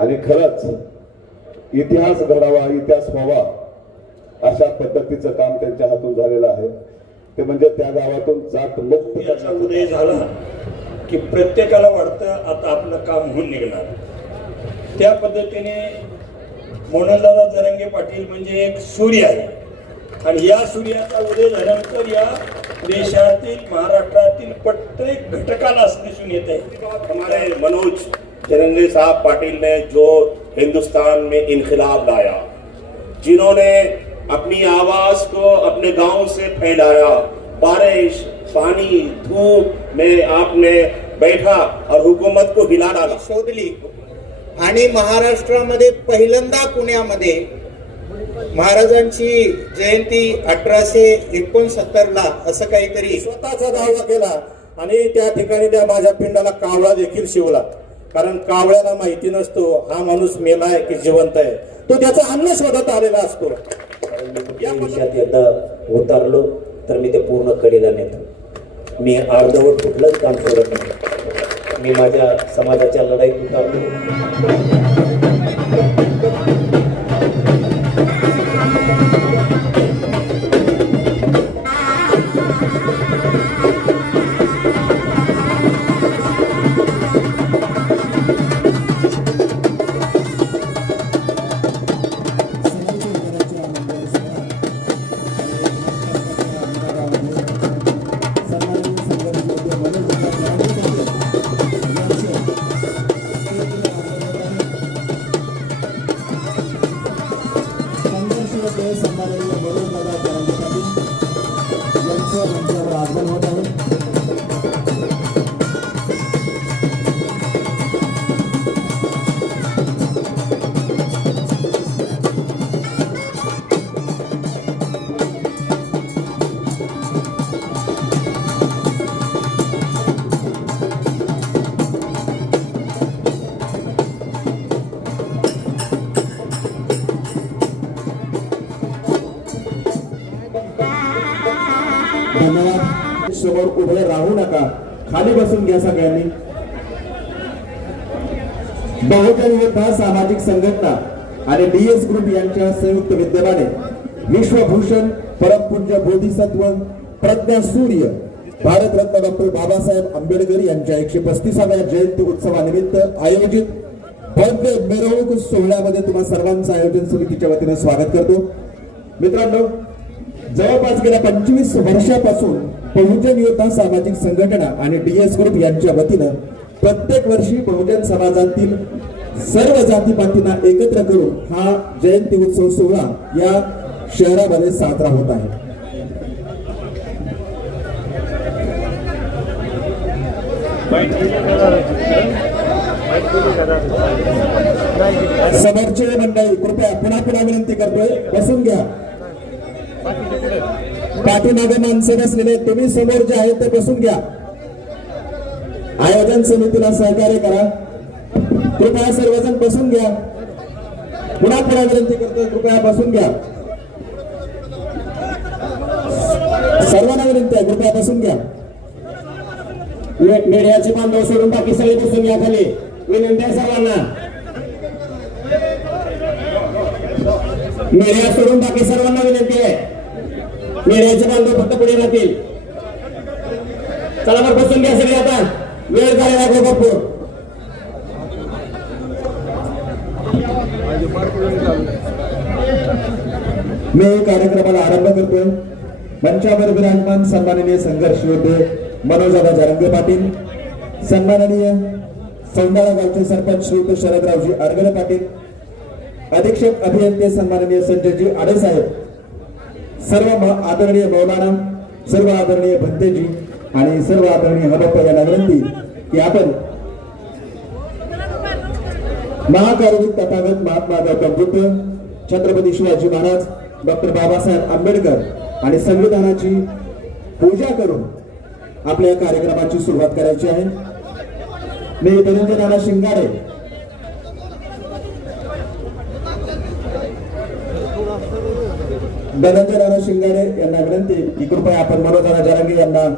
आणि खरंच इतिहास घडावा, इतिहास व्हावा अशा पद्धतीचं काम त्यांच्या हातून झालेलं आहे. ते म्हणजे त्या गावातून जात मुक्त याचा उदय झाला की प्रत्येकाला वाटतं आता आपलं काम होऊन निघणार. त्या पद्धतीने मोहनदादा जरांगे पाटील म्हणजे एक सूर्य आहे आणि या सूर्याचा उदय झाल्यानंतर या देशातील महाराष्ट्रातील प्रत्येक घटकाला दिसून येत आहे. हमारे मनोज जरंगे साहब पाटिल ने जो हिंदुस्तान में इनकलाब लाया, जिन्होंने अपनी आवाज को अपने गांव से फैलाया, बारिश पानी धूप में आपने बैठा और हुकूमत को हिला डाला, शोधली आणि महाराष्ट्रामध्ये पहिल्यांदा पुण्यामध्ये महाराजांची जयंती 1869 ला असं काहीतरी स्वतःचा दावा केला आणि त्या ठिकाणी त्या माझ्या पिंडाला कावळा देखील शिवला. कारण कावळ्याला माहिती नसतो हा माणूस मेलाय की जिवंत आहे, तो त्याचा अन्न शोधत आलेला असतो. या विषयात एकदा उतारलो तर मी ते पूर्ण कडेला नेतो. मी अर्धवट कुठलंच काम सोडत नाही. मी माझ्या समाजाच्या लढाईत उतारलो. धन्यवाद. समोर उभे राहू नका, खाली बसून घ्या सगळ्यांनी. बहुजन योद्धा सामाजिक संघटना आणि डीएस ग्रुप यांच्या संयुक्त विद्यमाने विश्वभूषण परमपूज्य बोधिसत्व प्रज्ञा सूर्य भारतरत्न डॉक्टर बाबासाहेब आंबेडकर यांच्या 135व्या जयंती उत्सवानिमित्त आयोजित भव्य मिरवणूक सोहळ्यामध्ये तुम्हा सर्वांचं आयोजन समितीच्या वतीने स्वागत करतो. मित्रांनो, जवळपास गेल्या 25 वर्षापासून बहुजन योद्धा सामाजिक संघटना आणि डीएस ग्रुप यांच्या वतीनं प्रत्येक वर्षी बहुजन समाजातील सर्व जातीपातींना एकत्र करून हा जयंती उत्सव सोहळा या शहरामध्ये साजरा होत आहे. समोरचे मंडळी कृपया पुन्हा विनंती करतोय, बसून घ्या. पाठीमागे माणसं बसलेले तुम्ही समोर जे आहेत ते बसून घ्या. आयोजन समितीला सहकार्य करा. कृपया सर्वजण बसून घ्या. पुन्हा विनंती करतोय, कृपया बसून घ्या. सर्वांना विनंती आहे, कृपया बसून घ्या. मीडियाचे बांधव सोडून बाकी सगळे बसून घ्या खाली. विनंती आहे सर्वांना. मीडिया सोडून बाकी सर्वांना विनंती आहे. मीडियाचे बांधव फक्त पुढे राहतील. चला बरं, बसून घ्या सगळे. आता वेळ झालेला आहे भरपूर. मी कार्यक्रमाला आरंभ करतोय. मंचावर विराजमान सन्माननीय संघर्ष योद्धे मनोजदादा जरांगे पाटील, सन्माननीय सौंदाळा गावचे सरपंच श्रीयुत शरदरावजी अडगळे पाटील, अधीक्षक अभियंते सन्माननीय संजयजी आडे साहेब, सर्व आदरणीय मौलाना, सर्व आदरणीय भंतेजी आणि सर्व आदरणीय हबप्पा यांना विनंती की आपण महाकारुणिक तथागत महात्मा गौतम बुद्ध, छत्रपती शिवाजी महाराज, डॉक्टर बाबासाहेब आंबेडकर आणि संविधानाची पूजा करून आपल्या कार्यक्रमाची सुरुवात करायची आहे. मी धनंजय नाना शिंगाडे यांना विनंती की कृपया आपण मनोजदादा जरांगे यांना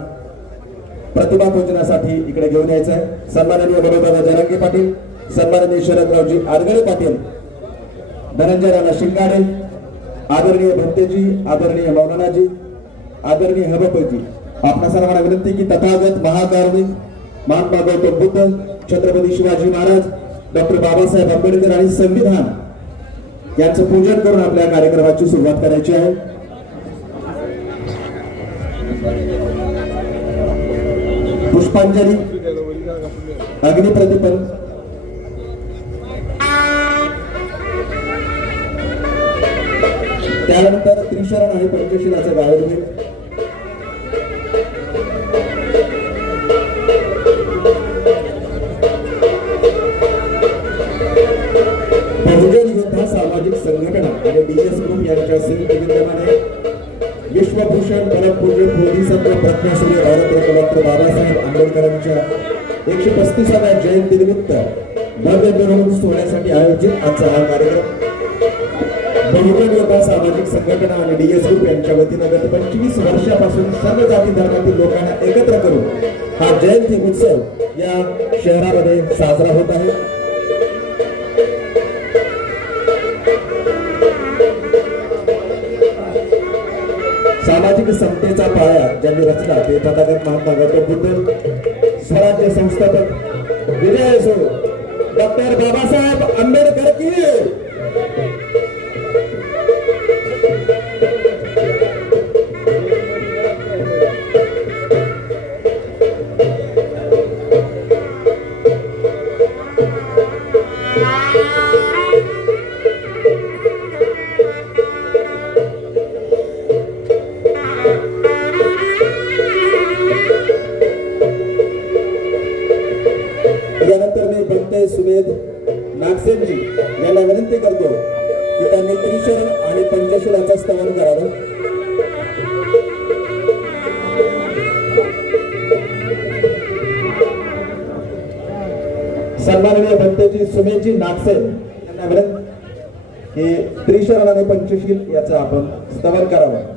प्रतिभा पूजनासाठी इकडे घेऊन यायचं आहे. सन्माननीय मनोजदादा जरांगे पाटील, सन्माननीय शरदरावजी आडगळे पाटील, धनंजय राणा शिंगाडे, आदरणीय भंतेजी, आदरणीय मौलानाजी, आदरणीय हबपजी, आपणा सर्वांना विनंती की तथागत महाकारुणिक महात्मा गौतम बुद्ध, छत्रपती शिवाजी महाराज, डॉक्टर बाबासाहेब आंबेडकर आणि संविधान यांचं पूजन करून आपल्या कार्यक्रमाची सुरुवात करायची आहे. पुष्पांजली, अग्निप्रतिपन, त्यानंतर त्रिशरण आणि पंचशीलाचं गायन होईल. बहुजन योद्धा सामाजिक संघटना आणि डीएस ग्रुप यांच्या संयुक्त विद्यमाने विश्वभूषण परमपूज्य बोधिसत्व प्रज्ञाश्री भारतरत्न डॉक्टर बाबासाहेब आंबेडकरांच्या 135व्या जयंतीनिमित्त भव्य मिरवणूक सोहळ्यासाठी आयोजित आजचा हा कार्यक्रम बहुजन योद्धा सामाजिक संघटना आणि डीएस ग्रुप यांच्या वतीनं गत 25 वर्षापासून सर्व जाती धर्मातील लोकांना एकत्र करून हा जयंती उत्सव या शहरामध्ये साजरा होत आहे. सामाजिक समतेचा पाया ज्यांनी रचला ते तथागत महात्मा गौतम बुद्ध, स्वराज्य संस्थापक विजय असो डॉक्टर बाबासाहेब आंबेडकर की. यानंतर मी भंते सुमेध नागसेनजी यांना विनंती करतो की त्यांनी त्रिशरण आणि पंचशीलाचं स्तवन करावं. सन्माननीय भंतेजी सुमेधजी नागसेन यांना विनंती की त्रिशरण आणि पंचशील याचं आपण स्तवन करावं.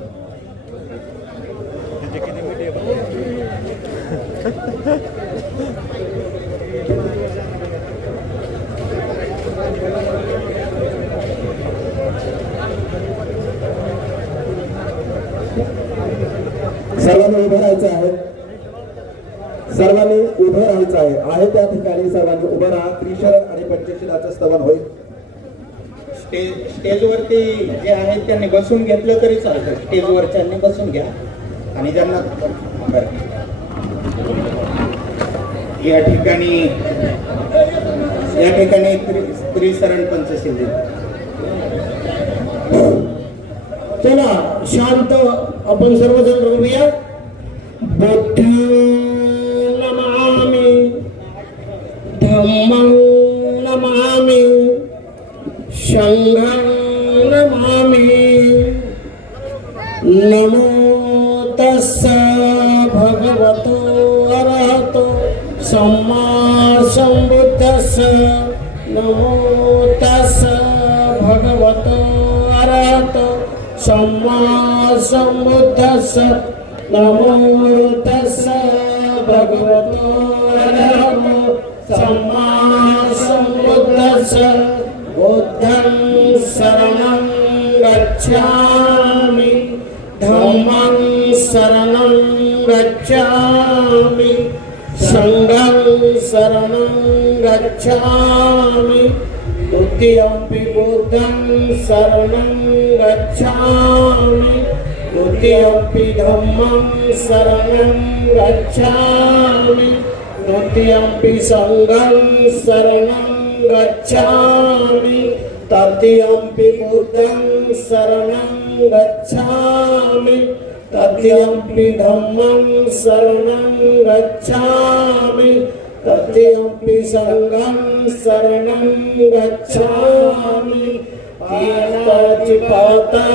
सर्वांनी उभं राहायचं आहे. सर्वांनी उभं राहायचं आहे त्या ठिकाणी सर्वांनी उभं राहा. त्रिशरण आणि पंचशीलाचं स्तवन होईल. स्टेजवरती जे आहेत त्यांनी बसून घेतलं तरी चालतं. स्टेजवरच्यांनी बसून घ्या आणि ज्यांना या ठिकाणी त्रिशरण पंचशील चला शांत आपण सर्वजण राहूया. बुद्धं नमामि, धम्मं नमामि, संघं नमामि. नमो तस्स भगवतो अरहतो सम्मा संबुद्धस्स. नमो तस्स भगवतो अरहतो सम्मा संबुद्धस्स. नमो तस्स भगवतो अरहतो सम्मा संबुद्धस्स. बुद्धं शरणं गच्छामि, धम्मं शरणं गच्छामि, संघं शरणं गच्छामि. द्वितीयंपि बुद्धं शरणं गच्छामि, द्वितीयंपि धम्मं शरणं गच्छामि, द्वितीयंपि संघं शरणं गच्छामि, तृतीयंपि बुद्धं शरणं गच्छामि, तृतीयंपि धम्मं शरणं गच्छामि, तृतीयंपि संघं शरणं गच्छामि. पाता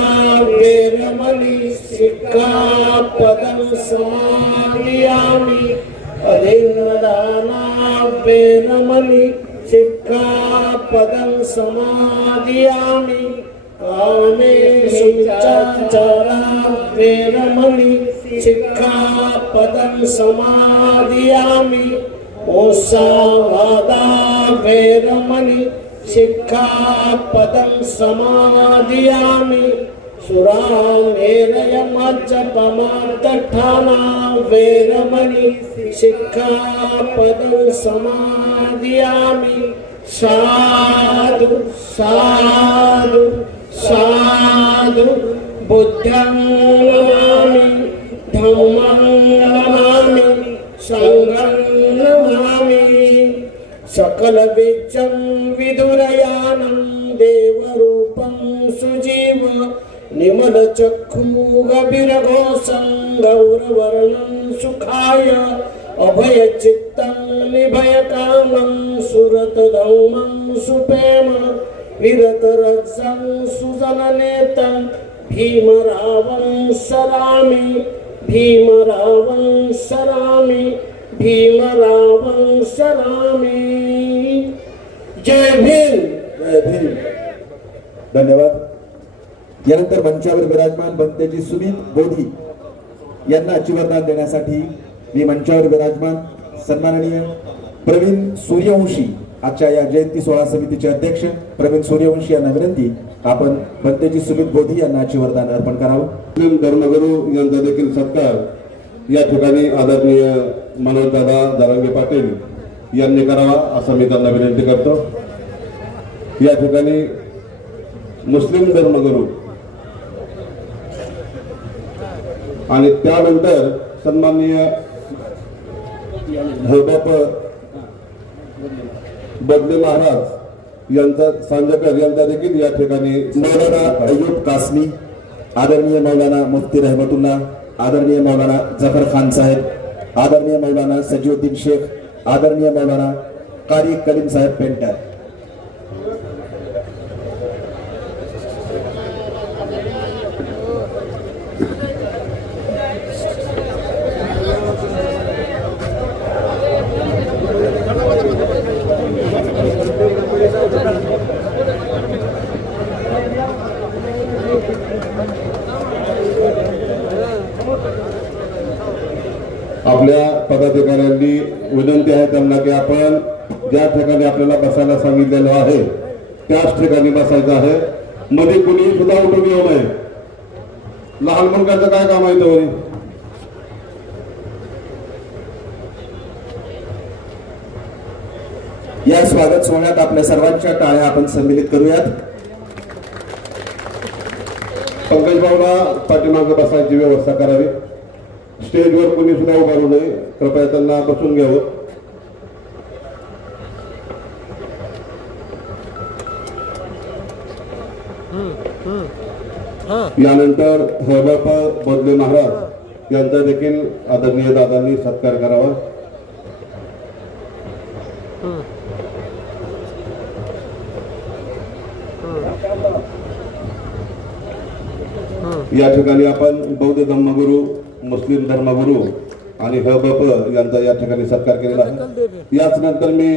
वेरमणि सिक्खापदं समादयामि. अधीनदाना वेरमणि सिक्खापदं समादयामि. कामेषु मिथ्याचारा वेरमणि सिक्खापदं समादयामि. मुसावादा वेरमणि सिक्खापदं समादियामि सुरामेरयमज्जपमादठाना वेरमणि सिक्खापदं समादियामि साधु साधु साधु बुद्धं नमामि धम्मं नमामि संघं नमामि सकल बीजं विदुरयानं देवरूपं सुजीव निमल चक्षु गभीरघोषं गौरवर्णं सुखाय अभय चित्तं निभयकामं सुरतधौमं सुप्रेम विरतरजं सुजननेतं भीमरावं सरामि भीमरावं सरामि भीमरावं सरामि। जय भीम। जय भीम। धन्यवाद। यानंतर मंचावर विराजमान बनतेजी सुमित बोधी यांना आशीर्वाद देण्यासाठी मी मंचावर विराजमान सन्माननीय प्रवीण सूर्यवंशी आजच्या या जयंती सोहळा समितीचे अध्यक्ष प्रवीण सूर्यवंशी यांना विनंती आपण बनतेजी सुमित बोधी यांना आशीर्वाद अर्पण करावं। मुस्लिम धर्मगुरू यांचा देखील सत्कार या ठिकाणी आदरणीय मनोजदादा जरांगे पाटील यांनी करावा असं मी त्यांना विनंती करतो। या ठिकाणी मुस्लिम धर्मगुरू आणि त्यानंतर सन्माननीय हौबाप बदले महाराज यांचा सांजकर यांचा देखील या ठिकाणी मौलाना अय्यूब कासमी, आदरणीय मौलाना मुफ्ती रहमतुल्लाह, आदरणीय मौलाना जफर खान साहेब, आदरणीय मौलाना सजीउद्दीन शेख, आदरणीय मौलाना कारी कलीम साहेब पेंटर। आपल्या पदाधिकाऱ्यांनी विनंती आहे त्यांना की आपण ज्या ठिकाणी आपल्याला बसायला सांगितलेलं आहे त्याच ठिकाणी बसायचं आहे। मध्ये कुणी सुद्धा उठून येऊ नये। लहान मुलांचं काय काम आहे तो? या स्वागत सोहळ्यात आपल्या सर्वांच्या टाळ्या आपण सम्मिलित करूयात। पंकज भाऊला पाठीमागे बसायची व्यवस्था करावी। स्टेजवर कोणी सुद्धा उभा राहू नये, कृपया त्यांना बसून घ्यावं। यानंतर हौबाप बदले महाराज यांचा देखील आदरणीय दादांनी सत्कार करावा। या ठिकाणी आपण बौद्ध धर्मगुरू, मुस्लिम धर्मगुरू आणि हौबाप यांचा या ठिकाणी सत्कार केलेला आहे। याच नंतर मी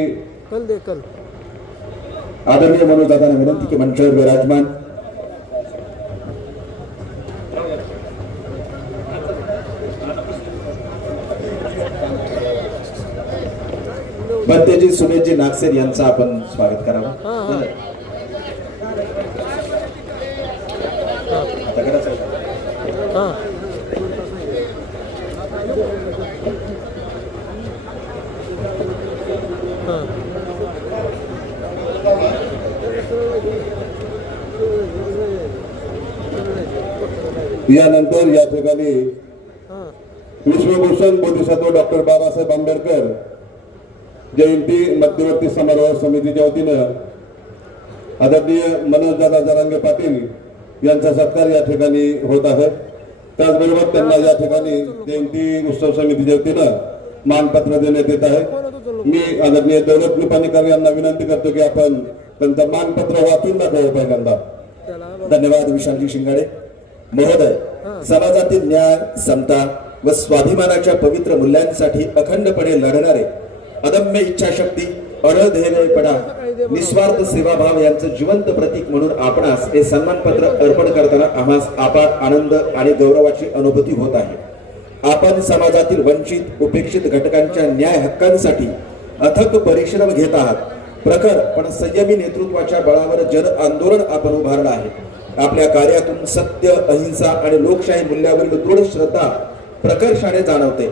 आदरणीय मनोजदादांना विनंती की मंचावर विराजमान बनतेजी सुमेशजी नागसेर यांचं आपण स्वागत करावं। यानंतर या ठिकाणी विश्वभूषण बोधिसत्व डॉक्टर बाबासाहेब आंबेडकर जयंती मध्यवर्ती समारोह समितीच्या वतीनं आदरणीय मनोजदादा जरांगे पाटील यांचा सत्कार या ठिकाणी होत आहे। त्याचबरोबर त्यांना या ठिकाणी जयंती उत्सव समितीच्या वतीनं मानपत्र देण्यात येत आहे। मी आदरणीय दौलत निपाणीकर यांना विनंती करतो की आपण त्यांचं मानपत्र वाचून दाखवावं पहिल्यांदा। धन्यवाद विशालजी शिंगाडे महोदय। समाजातील न्याय, समता व स्वाभिमानाच्या पवित्र मूल्यांसाठी अखंडपणे लढणारे, अदम्य इच्छाशक्ती, अढळ ध्येयपणा, निस्वार्थ सेवाभाव यांचं जिवंत प्रतीक म्हणून आपणास हे सन्मानपत्र अर्पण करताना आम्हास अपार आनंद आणि गौरवाची अनुभूती होत आहे। आपण समाजातील वंचित, उपेक्षित घटकांच्या न्याय हक्कांसाठी अथक परिश्रम घेत आहात। प्रखर पण संयमी नेतृत्वाच्या बळावर जन आंदोलन आपण उभारलं आहे. आपल्या कार्यातून सत्य, अहिंसा आणि लोकशाही मूल्यावरील दृढ श्रद्धा प्रकर्षाने जाणवते.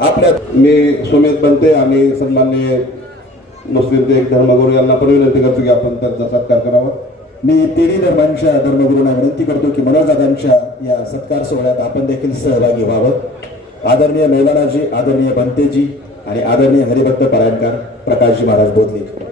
आपल्या मी सुमित बनते आणि सन्माननीय मुस्लिम ते धर्मगुरू यांना पण विनंती करतो की आपण त्यांचा सत्कार करावा. मी तिन्ही धर्मांच्या धर्मगुरूंना विनंती करतो की मनोजदादांच्या या सत्कार सोहळ्यात आपण देखील सहभागी व्हावं. आदरणीय मौलानाजी, आदरणीय बनतेजी आणि आदरणीय हरिभक्त परायणकार प्रकाशजी महाराज बोधले.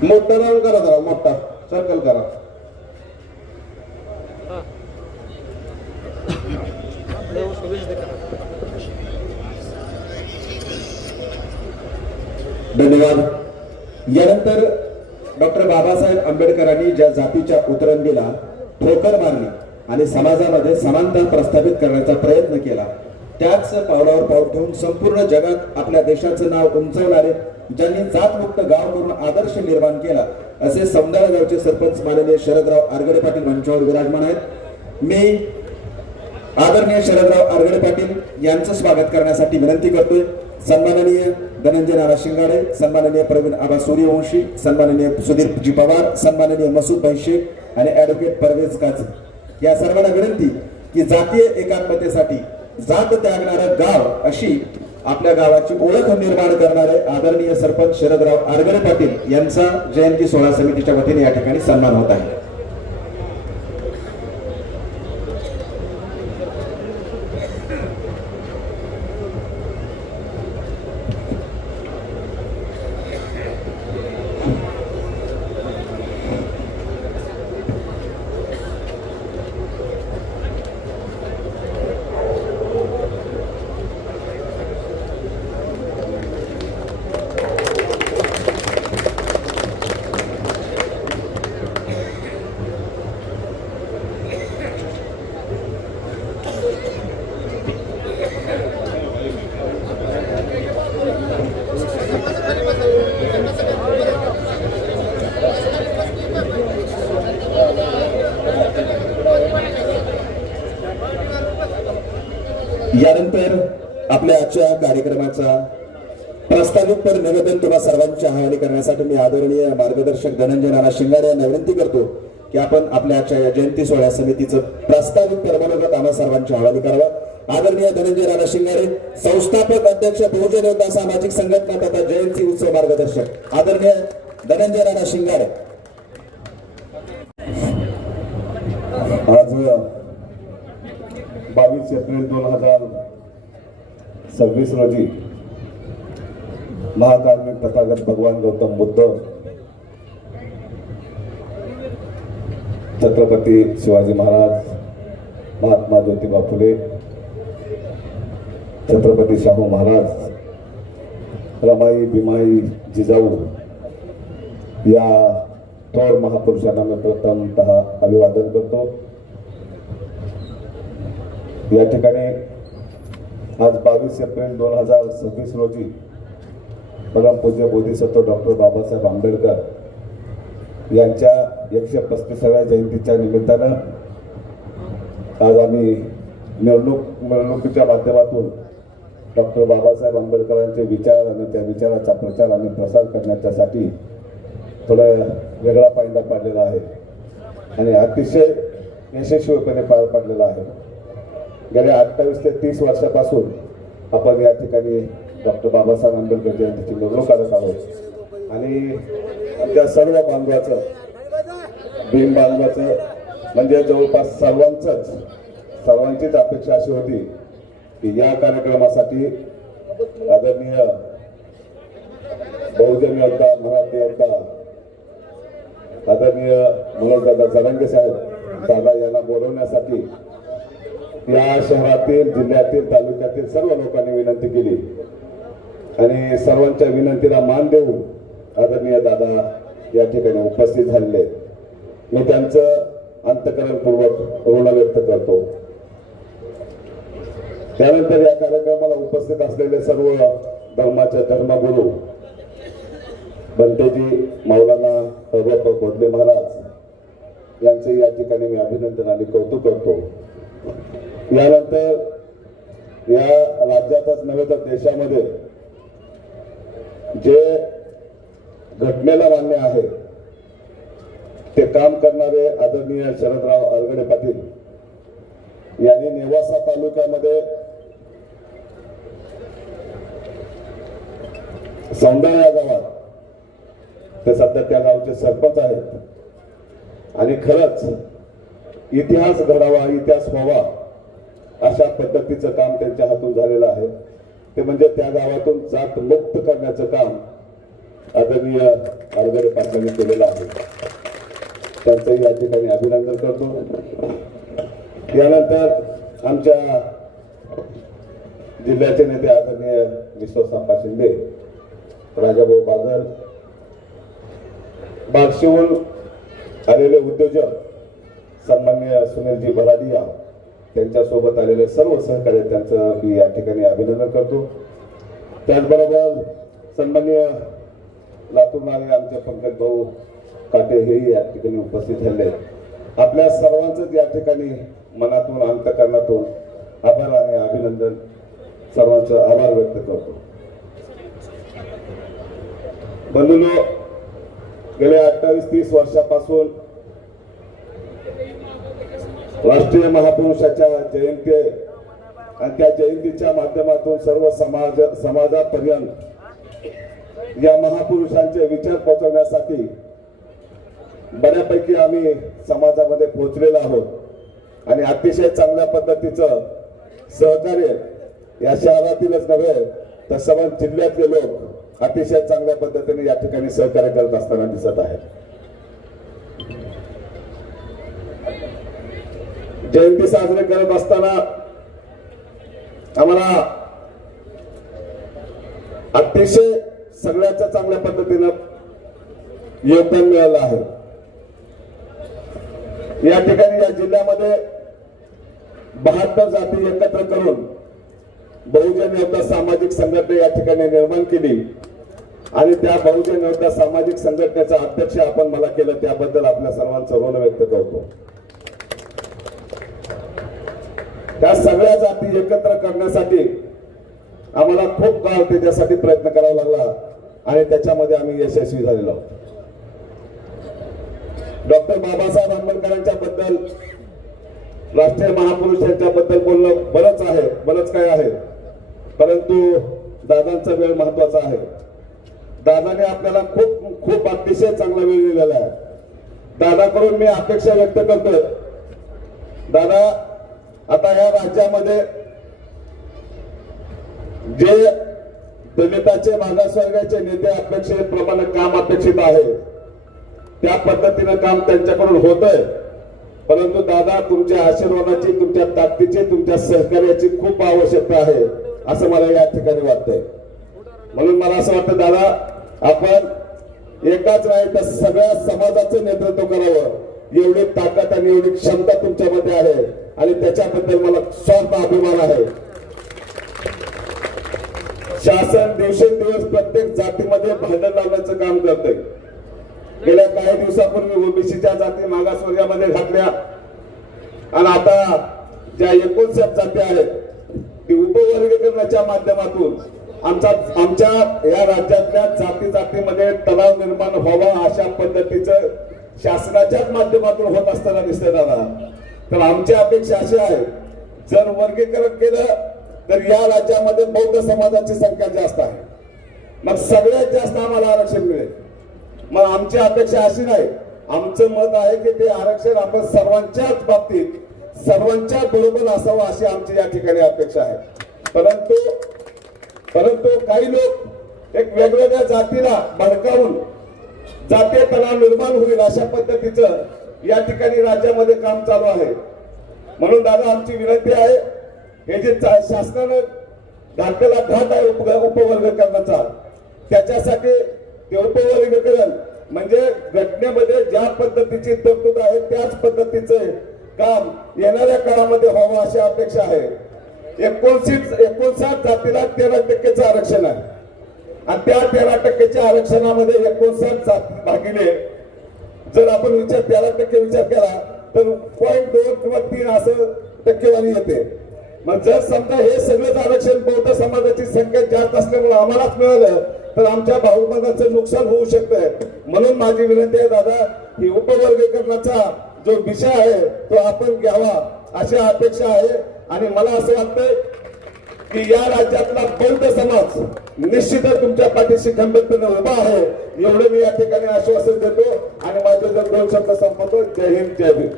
मोठा राऊंड करा, जरा मोठा सर्कल करा. धन्यवाद. यानंतर डॉक्टर बाबासाहेब आंबेडकरांनी ज्या जातीच्या उतरंडीला ठोकर मारली आणि समाजामध्ये समानता प्रस्थापित करण्याचा प्रयत्न केला, त्याच पावलावर पाऊल ठेवून संपूर्ण जगात आपल्या देशाचं नाव उंचावणारे, ज्यांनी जातमुक्त गाव करून आदर्श निर्माण केला, असे सौंदर्य गावचे सरपंच माननीय शरदराव आरगडे पाटील मंचावर विराजमान आहेत. मी आदरणीय शरदराव आरगडे पाटील यांचं स्वागत करण्यासाठी विनंती करतोय. सन्माननीय धनंजय नाना शिंगाडे, सन्माननीय प्रवीण आबा सूर्यवंशी, सन्माननीय सुधीरजी पवार, सन्माननीय मसूद भाई शेख आणि ॲडव्होकेट परवेज काझी या सर्वांना विनंती की जातीय एकात्मतेसाठी जात त्यागणारं गाव अशी आपल्या गावाची ओळख निर्माण करणारे आदरणीय सरपंच शरदराव आरगडे पाटील यांचा जयंती सोहळा समितीच्या वतीने या ठिकाणी सन्मान होत आहे. यानंतर आपल्या आजच्या कार्यक्रमाचा प्रास्ताविक निवेदन तुम्हा सर्वांच्या हवाली करण्यासाठी मी आदरणीय मार्गदर्शक धनंजय नाना शिंगाडे यांना विनंती करतो की आपण आपल्या आजच्या या जयंती सोहळ्या समितीचं प्रास्ताविक मनोगत आम्हा सर्वांच्या हवाली करावं. आदरणीय धनंजय नाना शिंगाडे, संस्थापक अध्यक्ष बहुजन योद्धा सामाजिक संघटना तथा जयंती उत्सव मार्गदर्शक आदरणीय धनंजय नाना शिंगाडे. आज 22 एप्रिल 2026 रोजी महाकारुणिक तथागत भगवान गौतम बुद्ध, छत्रपती शिवाजी महाराज, महात्मा ज्योतिबा फुले, छत्रपती शाहू महाराज, रमाई भीमाई जिजाऊ या थोर महापुरुषांना मी प्रथमतः अभिवादन करतो. या ठिकाणी आज 22 एप्रिल 2026 रोजी परमपूज्य बोधिसत्व डॉक्टर बाबासाहेब आंबेडकर यांच्या 135व्या जयंतीच्या निमित्तानं आज आम्ही मिरवणुकीच्या माध्यमातून डॉक्टर बाबासाहेब आंबेडकरांचे विचार आणि त्या विचाराचा प्रचार आणि प्रसार करण्याच्यासाठी थोडं वेगळा पायंडा पाडलेला आहे आणि अतिशय यशस्वीपणे पार पाडलेला आहे. गेल्या 28 ते 30 वर्षापासून आपण या ठिकाणी डॉक्टर बाबासाहेब आंबेडकर जयंतीची मिरवणूक काढत आहोत आणि आमच्या सर्व बांधवाचं, भीम बांधवाचं म्हणजे जवळपास सर्वांचीच अपेक्षा अशी होती की या कार्यक्रमासाठी आदरणीय बहुजन योद्धा मराठी योद्धा आदरणीय मनोजदादा जरांगे साहेब दादा यांना बोलवण्यासाठी या शहरातील जिल्ह्यातील तालुक्यातील सर्व लोकांनी विनंती केली आणि सर्वांच्या विनंतीला मान देऊन आदरणीय दादा या ठिकाणी उपस्थित झालेले आहेत. मी त्यांचं अंतःकरणपूर्वक ऋण व्यक्त करतो. त्यानंतर या कार्यक्रमाला उपस्थित असलेले सर्व धर्माचे धर्मगुरू बंतेजी मौलाना हजरत बोधले महाराज यांचे या ठिकाणी मी अभिनंदन आणि कौतुक करतो. यानंतर या राज्यातच नव्हे तर देशामध्ये जे घटनेला मान्य आहे ते काम करणारे आदरणीय शरदराव अरगडे पाटील यांनी नेवासा तालुक्यामध्ये सौंदा या गावात ते सध्या त्या गावचे सरपंच आहेत आणि खरंच इतिहास घडावा इतिहास व्हावा अशा पद्धतीचं काम त्यांच्या हातून झालेलं आहे. ते म्हणजे त्या गावातून जात मुक्त करण्याचं काम आदरणीय अरगडे पाटलांनी केलेलं आहे. त्यांचंही या ठिकाणी अभिनंदन करतो. यानंतर आमच्या जिल्ह्याचे नेते आदरणीय विश्वासप्पा शिंदे, राजाभाऊ बागर, बागशिहून आलेले उद्योजक सन्माननीय सुनीलजी भराडिया, त्यांच्यासोबत आलेले सर्व सहकारी त्यांचं मी या ठिकाणी अभिनंदन करतो. त्याचबरोबर सन्माननीय लातूरनाले आमचे पंकज भाऊ काटे हेही या ठिकाणी उपस्थित झाले. आपल्या सर्वांचंच या ठिकाणी मनातून अंतःकरणातून आभार आणि अभिनंदन, सर्वांचं आभार व्यक्त करतो. बंधूंनो, गेल्या 28-30 वर्षापासून राष्ट्रीय महापुरुषाच्या जयंती आहे आणि त्या जयंतीच्या माध्यमातून सर्व समाजापर्यंत या महापुरुषांचे विचार पोहोचवण्यासाठी बऱ्यापैकी आम्ही समाजामध्ये पोहोचलेलो आहोत आणि अतिशय चांगल्या पद्धतीचं सहकार्य या शहरातीलच नव्हे तर सर्व जिल्ह्यातले लोक अतिशय चांगल्या पद्धतीने या ठिकाणी सहकार्य करत असताना दिसत आहेत. जयंती साजरी करत असताना आम्हाला अतिशय सगळ्याच्या चांगल्या पद्धतीनं योगदान मिळालं आहे. या ठिकाणी या जिल्ह्यामध्ये 72 जाती एकत्र करून बहुजन योद्धा सामाजिक संघटना या ठिकाणी निर्माण केली आणि त्या बहुजन योद्धा सामाजिक संघटनेचा अध्यक्ष आपण मला केलं, त्याबद्दल आपल्या सर्वांचं ऋण व्यक्त करतो. त्या सगळ्या जाती एकत्र करण्यासाठी आम्हाला खूप काळ त्याच्यासाठी प्रयत्न करावा लागला आणि त्याच्यामध्ये आम्ही यशस्वी झालेलो आहोत. डॉक्टर बाबासाहेब आंबेडकरांच्या बद्दल, राष्ट्रीय महापुरुषांच्या बद्दल बोलणं बरंच आहे, बरंच काय आहे, परंतु दादांचा वेळ महत्वाचा आहे. दादाने आपल्याला खूप खूप अतिशय चांगला वेळ दिलेला आहे. दादाकडून मी अपेक्षा व्यक्त करतो, दादा आता या राज्यामध्ये जे दलिताचे मागासवर्गाचे नेते अपेक्षेप्रमाणे काम अपेक्षित आहे त्या पद्धतीनं काम त्यांच्याकडून होतंय, परंतु दादा तुमच्या आशीर्वादाची, तुमच्या ताकदीची, तुमच्या सहकार्याची खूप आवश्यकता आहे असं मला या ठिकाणी वाटतंय. म्हणून मला असं वाटतं दादा, आपण एकाच नाही तर सगळ्या समाजाचं नेतृत्व करावं, एवढी ताकद आणि एवढी क्षमता तुमच्यामध्ये आहे आणि त्याच्याबद्दल मला स्वार्थ अभिमान आहे. शासन दिवसेंदिवस प्रत्येक जातीमध्ये भांडण लावण्याचं काम करतंय. गेल्या काही दिवसापूर्वी ओबीसीच्या जाती मागासवर्गामध्ये घातल्या आणि आता ज्या 59 जाती आहेत ती उपवर्गीकरणाच्या माध्यमातून आमच्या या राज्यातल्या जाती जातीमध्ये तणाव निर्माण व्हावा अशा पद्धतीचं शासनाच्याच माध्यमातून होत असताना दिसतंय दादा. तर आमची अपेक्षा अशी आहे, जर वर्गीकरण केलं तर या राज्यामध्ये बौद्ध समाजाची संख्या जास्त आहे, मग सगळ्यात जास्त आम्हाला आरक्षण मिळेल. मग आमची अपेक्षा अशी नाही, आमचं मत आहे की ते आरक्षण आपण सर्वांच्याच बाबतीत सर्वांच्या बरोबर असावं अशी आमची या ठिकाणी अपेक्षा आहे. परंतु काही लोक एक वेगवेगळ्या जातीला भडकावून जातीय तणाव निर्माण होईल अशा पद्धतीचं या ठिकाणी राज्यामध्ये काम चालू आहे. म्हणून दादा आमची विनंती आहे, हे जे शासनानं घातलेला घाट आहे उपवर्गीकरणाचा, त्याच्यासाठी ते उपवर्गीकरण म्हणजे घटनेमध्ये ज्या पद्धतीची तरतूद आहे त्याच पद्धतीचे काम येणाऱ्या काळामध्ये व्हावं अशी अपेक्षा आहे. 59 जातीला 13% आरक्षण आहे आणि त्या 13% आरक्षणामध्ये 59 जाती भागिले जर आपण 13% विचार केला तर 0.2 किंवा 3 असं टक्केवारी येते. मग जर समजा हे सगळंच आरक्षण बौद्ध समाजाची संख्या जास्त असल्यामुळे आम्हालाच मिळालं तर आमच्या भाऊबंधाचं नुकसान होऊ शकतंय. म्हणून माझी विनंती आहे दादा, ही उपवर्गीकरणाचा जो विषय आहे तो आपण घ्यावा अशी अपेक्षा आहे. आणि मला असं वाटतंय की या राज्यातला बौद्ध समाज निश्चितच तुमच्या पाठीशी खंबीरपणे उभा आहे, एवढं मी या ठिकाणी आश्वासन देतो आणि माझे जर 2 शब्द संपवतो. जय हिंद, जय भीम.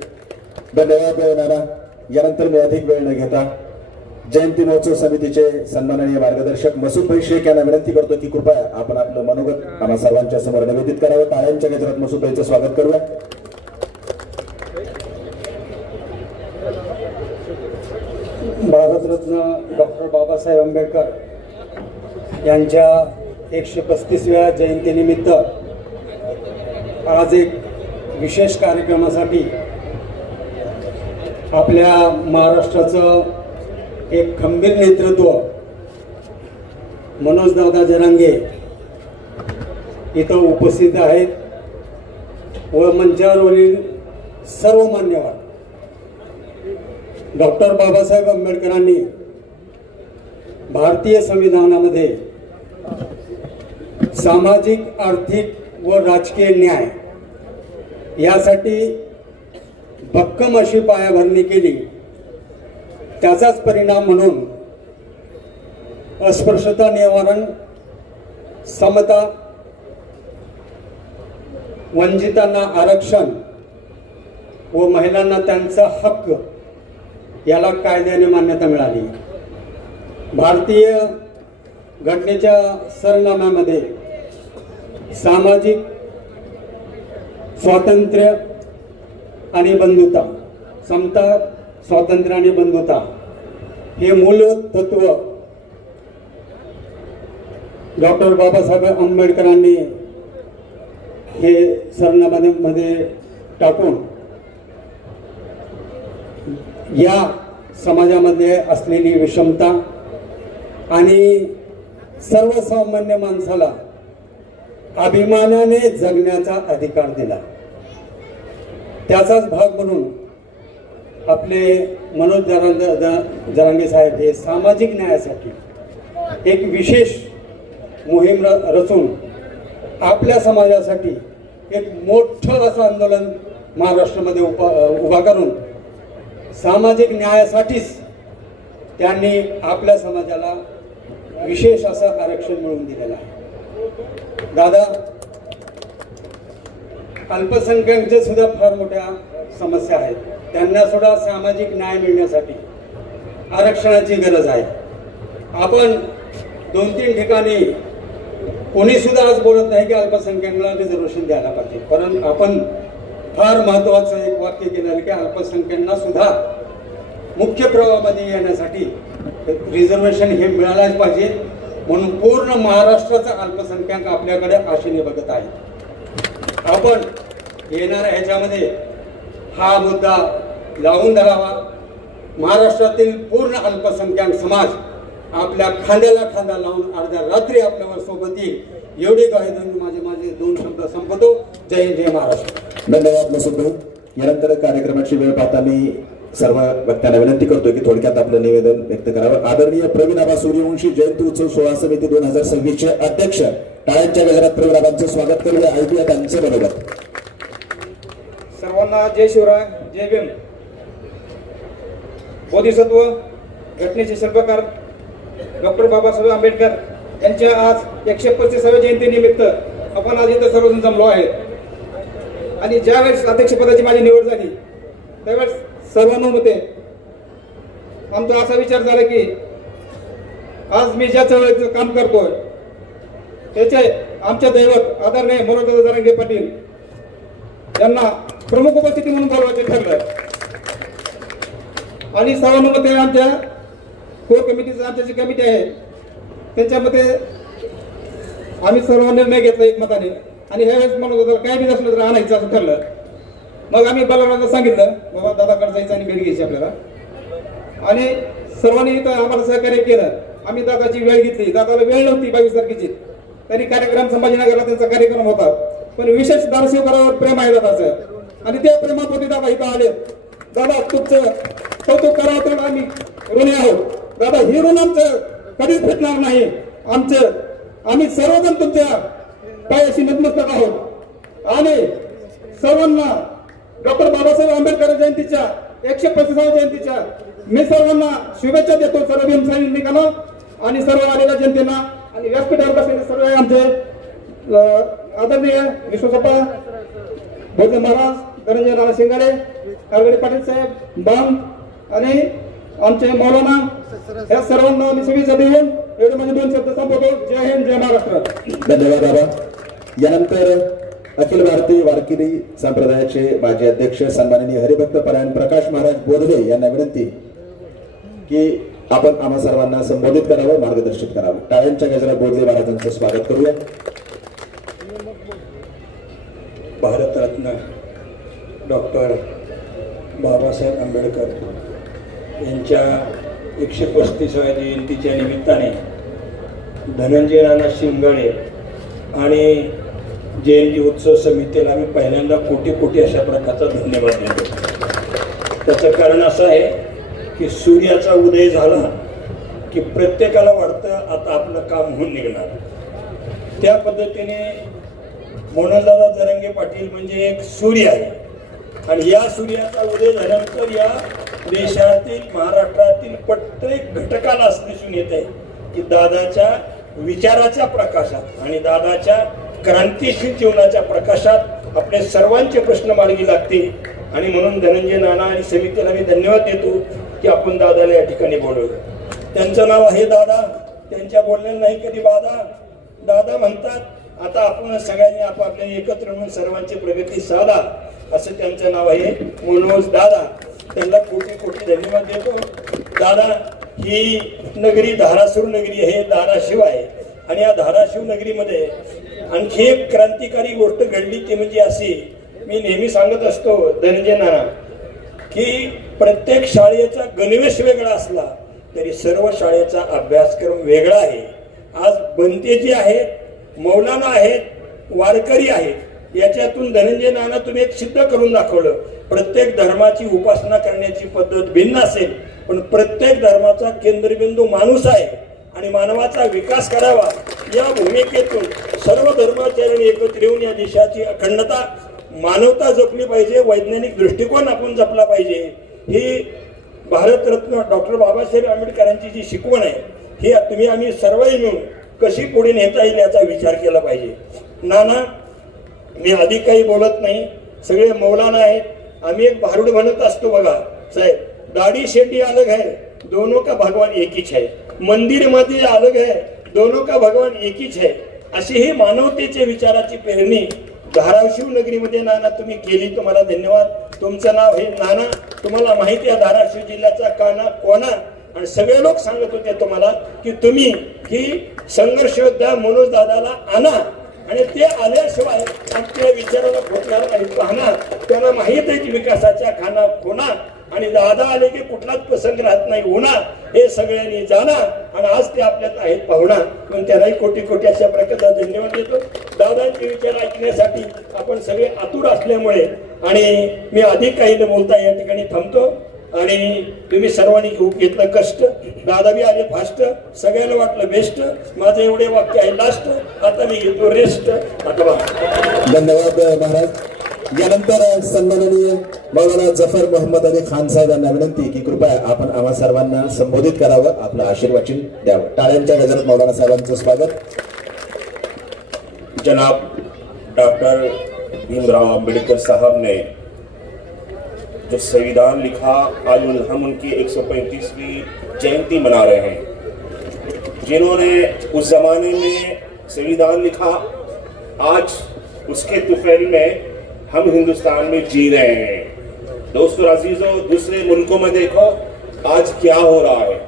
धन्यवाद नाना. यानंतर मी अधिक वेळ न घेता जयंती महोत्सव समितीचे सन्माननीय मार्गदर्शक मसूदभाई शेख यांना विनंती करतो की कृपया आपण आपलं मनोगत आम्हा सर्वांच्या समोर निवेदित करावं. टाळ्यांच्या गजरात मसूदभाईचं स्वागत करूया. भारतरत्न डॉक्टर बाबासाहेब आंबेडकर यांच्या 135व्या जयंतीनिमित्त आज एक विशेष कार्यक्रमासाठी आपल्या महाराष्ट्राचं एक खंबीर नेतृत्व मनोजदादा जरांगे इथं उपस्थित आहेत व मंचावरील सर्व मान्यवर. डॉक्टर बाबासाहेब आंबेडकरांनी भारतीय संविधानामध्ये सामाजिक, आर्थिक व राजकीय न्याय यासाठी भक्कम अशी पायाभरणी केली. त्याचाच परिणाम म्हणून अस्पृश्यता निवारण, समता, वंचितांना आरक्षण व महिलांना त्यांचा हक्क याला कायद्याने मान्यता मिळाली. भारतीय घटनेच्या सरनाम्यामध्ये सामाजिक स्वातंत्र्य आणि बंधुता, समता, स्वातंत्र्य आणि बंधुता हे मूल तत्व डॉक्टर बाबासाहेब आंबेडकरांनी हे सरनाम्यामध्ये टाकून या समाजामध्ये असलेली विषमता आणि सर्वसामान्य माणसाला अभिमानाने जगण्याचा अधिकार दिला. त्याचाच भाग म्हणून आपले मनोज जरांगे साहेब हे सामाजिक न्यायासाठी एक विशेष मोहीम रचून आपल्या समाजासाठी एक मोठं असं आंदोलन महाराष्ट्रामध्ये उभा करून सामाजिक न्यायासाठीच त्यांनी आपल्या समाजाला विशेष असं आरक्षण मिळवून दिलेलं आहे. दादा, अल्पसंख्याकांच्या सुद्धा फार मोठ्या समस्या आहेत. त्यांना सुद्धा सामाजिक न्याय मिळण्यासाठी आरक्षणाची गरज आहे. आपण 2-3 ठिकाणी कोणी सुद्धा आज बोलत नाही की अल्पसंख्याकांना रिझर्वेशन द्यायला पाहिजे, परंतु आपण फार महत्वाचं एक वाक्य केलं की अल्पसंख्याकांना सुद्धा मुख्य प्रवाहामध्ये येण्यासाठी रिझर्वेशन हे मिळायलाच पाहिजे. म्हणून पूर्ण महाराष्ट्राचा अल्पसंख्याक आपल्याकडे आशेने बघत आहे. आपण येणाऱ्या ह्याच्यामध्ये हा मुद्दा लावून धरावा. महाराष्ट्रातील पूर्ण अल्पसंख्याक समाज आपल्या खांद्याला खांदा लावून अर्ध्या रात्री आपल्यावर सोबत येईल एवढी ग्वाही देऊन माझे 2 शब्द संपवतो. जय हिंद, जय महाराष्ट्र. धन्यवाद मसूदभाई. यानंतर कार्यक्रमाची वेळ पाहता मी सर्व वक्त्यांना विनंती करतोय की थोडक्यात आपलं निवेदन व्यक्त करावं. आदरणीय प्रवीण आबा सूर्यवंशी जयंती उत्सव सोहळा समिती 2026 चे अध्यक्ष, टाळ्यांच्या गजरात प्रवीण आबांचं स्वागत करूया. ऐकूया त्यांचे मनोगत. सर्वांना जय शिवराय, जय भीम. बोधिसत्व घटनेचे शिल्पकार डॉक्टर बाबासाहेब आंबेडकर यांच्या आज 135व्या जयंतीनिमित्त आपण आज इथं सर्वजण जमलो आहे. आणि ज्यावेळेस अध्यक्षपदाची माझी निवड झाली त्यावेळेस सर्वानुमते आमचा असा विचार झाला की आज मी ज्या चळवळीचं काम करतोय त्याचे आमचे दैवत आदरणीय मनोज जरांगे पाटील यांना प्रमुख उपस्थिती म्हणून बोलवायचे ठरलं आणि सर्वांमध्ये आमच्या कोर कमिटीचं आमच्या जी कमिटी आहे त्यांच्यामध्ये आम्ही सर्व निर्णय घेतला एकमताने आणि ह्यावेळेस मनोज काय बी असलं तर आणायचं असं ठरलं. मग आम्ही बलराजांना सांगितलं बाबा दादाकडे जायचं आणि भेट घ्यायची आपल्याला आणि सर्वांनी इथं आम्हाला सहकार्य केलं. आम्ही दादाची वेळ घेतली. दादाला वेळ नव्हती 22 तारखेची. त्यांनी कार्यक्रम संभाजीनगरला त्यांचा कार्यक्रम होता पण विशेष धाराशिवकरांवर प्रेम आहे दादाचं आणि त्या प्रेमापोटी दादा इथं आले. दादा तुमचं कौतुक करावं तर आम्ही ऋणी आहोत. दादा ही ऋण आमचं कधीच भेटणार नाही. आम्ही सर्वजण तुमच्या पायाशी नतमस्तक आहोत आणि सर्वांना डॉक्टर बाबासाहेब आंबेडकर जयंतीच्या 135व्या जयंतीच्या मी सर्वांना शुभेच्छा देतो. सर्व भीमसैनिकांना आणि सर्व आलेल्या जनतेला आणि व्यासपीठावर बसलेले सर्व आमचे आदरणीय विश्वसप्पा भोजन महाराज, धनंजय नाना शिंगाडे, कारगडे पाटील साहेब, बांग आणि आमचे मौलाना या सर्वांना मी शुभेच्छा देऊन एवढे माझे 2 शब्द संपवतो. जय हिंद, जय महाराष्ट्र. धन्यवाद बाबा. यानंतर अखिल भारतीय वारकरी संप्रदायाचे माजी अध्यक्ष सन्माननीय हरिभक्त परायण प्रकाश महाराज बोधले यांना विनंती की आपण आम्हा सर्वांना संबोधित करावं, मार्गदर्शित करावं. टाळ्यांच्या गजरात बोधले महाराजांचं स्वागत करूया. भारतरत्न डॉक्टर बाबासाहेब आंबेडकर यांच्या 135व्या जयंतीच्या निमित्ताने धनंजय नाना शिंगाडे आणि जयंती उत्सव समितीला मी पहिल्यांदा कोटी कोटी अशा प्रकारचा धन्यवाद देतो. त्याचं कारण असं आहे की सूर्याचा उदय झाला की प्रत्येकाला वाटतं आता आपलं काम होऊन निघणार. त्या पद्धतीने मनोजदादा जरांगे पाटील म्हणजे एक सूर्य आहे आणि या सूर्याचा उदय झाल्यानंतर या देशातील महाराष्ट्रातील प्रत्येक घटकाला असं दिसून येत आहे की दादाच्या विचाराच्या प्रकाशात आणि दादाच्या क्रांतिशील जीवनाच्या प्रकाशात आपले सर्वांचे प्रश्न मार्गी लागतील. आणि म्हणून धनंजय नाना आणि समितीला मी धन्यवाद देतो की आपण दादाला या ठिकाणी बोलवलं. त्यांचं नाव आहे दादा. त्यांच्या बोलण्याला नाही कधी बाधा. दादा म्हणतात आता आपण सगळ्यांनी आपापल्या एकत्र म्हणून सर्वांची प्रगती साधा, असं त्यांचं नाव आहे मनोज दादा. त्यांना कोटी कोटी धन्यवाद देतो. दादा, ही नगरी धाराशिव नगरी आहे, धाराशिव आहे आणि या धाराशिव नगरीमध्ये आणखी एक क्रांतिकारी गोष्ट घडली ती म्हणजे अशी, मी नेहमी सांगत असतो धनंजय नाना की प्रत्येक शाळेचा गणवेश वेगळा असला तरी सर्व शाळेचा अभ्यासक्रम वेगळा आहे. आज बनते जे आहेत, मौलाना आहेत, वारकरी आहेत, याच्यातून धनंजय नाना तुम्ही एक सिद्ध करून दाखवलं. प्रत्येक धर्माची उपासना करण्याची पद्धत भिन्न असेल पण प्रत्येक धर्माचा केंद्रबिंदू माणूस आहे आणि मानवाचा विकास करावा या भूमिकेतून सर्व धर्माचरणी एकत्र येऊन या देशाची अखंडता, मानवता जपली पाहिजे, वैज्ञानिक दृष्टिकोन आपण जपला पाहिजे. ही भारतरत्न डॉक्टर बाबासाहेब आंबेडकरांची जी शिकवण आहे ही तुम्ही आम्ही सर्वही मिळून कशी पुढे नेता येईल याचा विचार केला पाहिजे. नाना, मी अधिक काही बोलत नाही, सगळे मौलाना आहेत. आम्ही एक भारूड म्हणत असतो बघा साहेब, दाढी शेंडी अलग है, दोनों का भगवान एक ही है. मंदिर मध्ये अलग है, दोनों का भगवान एक ही है. अशी ही मानवतेच्या विचाराची पेरणी धाराशिव नगरीमध्ये नाना तुम्ही केली. तुम्हाला धन्यवाद. तुमचं नाव हे नाना, तुम्हाला माहिती आहे धाराशिव जिल्ह्याचा काना कोणा आणि सगळे लोक सांगत होते तुम्हाला की तुम्ही ही संघर्ष योद्धा मनोज दादाला आणा आणि ते आल्याशिवाय आमच्या विचाराला पोचणार आणि पाहणार. त्याला माहित आहे की विकासाच्या खाना कोणा आणि दादा आले की कुठलाच प्रसंग राहत नाही होणार, हे सगळ्यांनी जाणार आणि आज ते आपल्यात आहेत पाहुणार. पण त्यालाही कोटी कोटी अशा प्रकारचा धन्यवाद देतो. दादांचे विचार ऐकण्यासाठी आपण सगळे आतुर असल्यामुळे आणि मी अधिक काही न बोलता या ठिकाणी थांबतो आणि तुम्ही सर्वांनी घेतलं कष्ट. दादा बी आले फास्ट, सगळ्याला वाटलं बेस्ट. माझं एवढे वाक्य आहे लास्ट, आता मी घेतो रेस्ट. धन्यवाद महाराज. यानंतर सन्माननीय मौलाना जफर मोहम्मद अली खान साहेब यांना विनंती की कृपया आपण आम्हा सर्वांना संबोधित करावं, आपलं आशीर्वाद द्यावं. टाळ्यांच्या गजरात मौलाना साहेबांचं स्वागत. जनाब डॉक्टर भीमराव अंबेडकर साहब ने जो संविधान लिखा, आज हम उनकी 135वीं जयंती मना रहे हैं. जिन्होंने उस जमाने में संविधान लिखा, आज उसके तुफैल में हम हिंदुस्तान में जी रहे हैं। दोस्तों अजीजों, दूसरे मुल्कों में देखो आज क्या हो रहा है।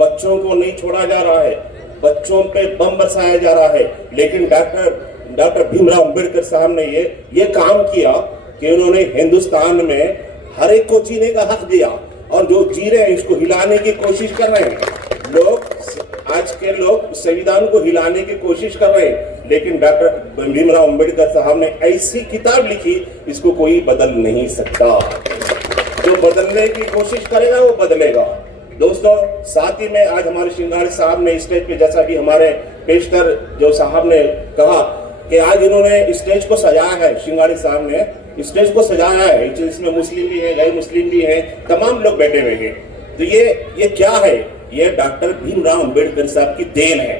बच्चों को नहीं छोड़ा जा रहा है, बच्चों पे बम बरसाया जा रहा है, लेकिन डॉक्टर भीमराव अंबेडकर साहब ने ये काम किया कि उन्होंने हिंदुस्तान में हर एक को जीने का हक दिया, और जो जी रहे हैं इसको हिलाने की कोशिश कर रहे हैं लोग। आज के लोग संविधान को हिलाने की कोशिश कर रहे हैं, लेकिन डॉक्टर भीमराव अंबेडकर साहब ने ऐसी किताब लिखी, इसको कोई बदल नहीं सकता। जो बदलने की कोशिश करेगा वो बदलेगा। दोस्तों, साथ ही में आज हमारे श्रृंगारी साहब ने स्टेज पे, जैसा भी हमारे पेशकर जो साहब ने कहा कि आज इन्होंने स्टेज को सजाया है, श्रृंगारी साहब ने स्टेज को सजाया है, जिसमें मुस्लिम भी है, गैर मुस्लिम भी है, तमाम लोग बैठे हुए हैं। तो ये क्या है? ये डॉक्टर भीमराव अंबेडकर साहब की देन है।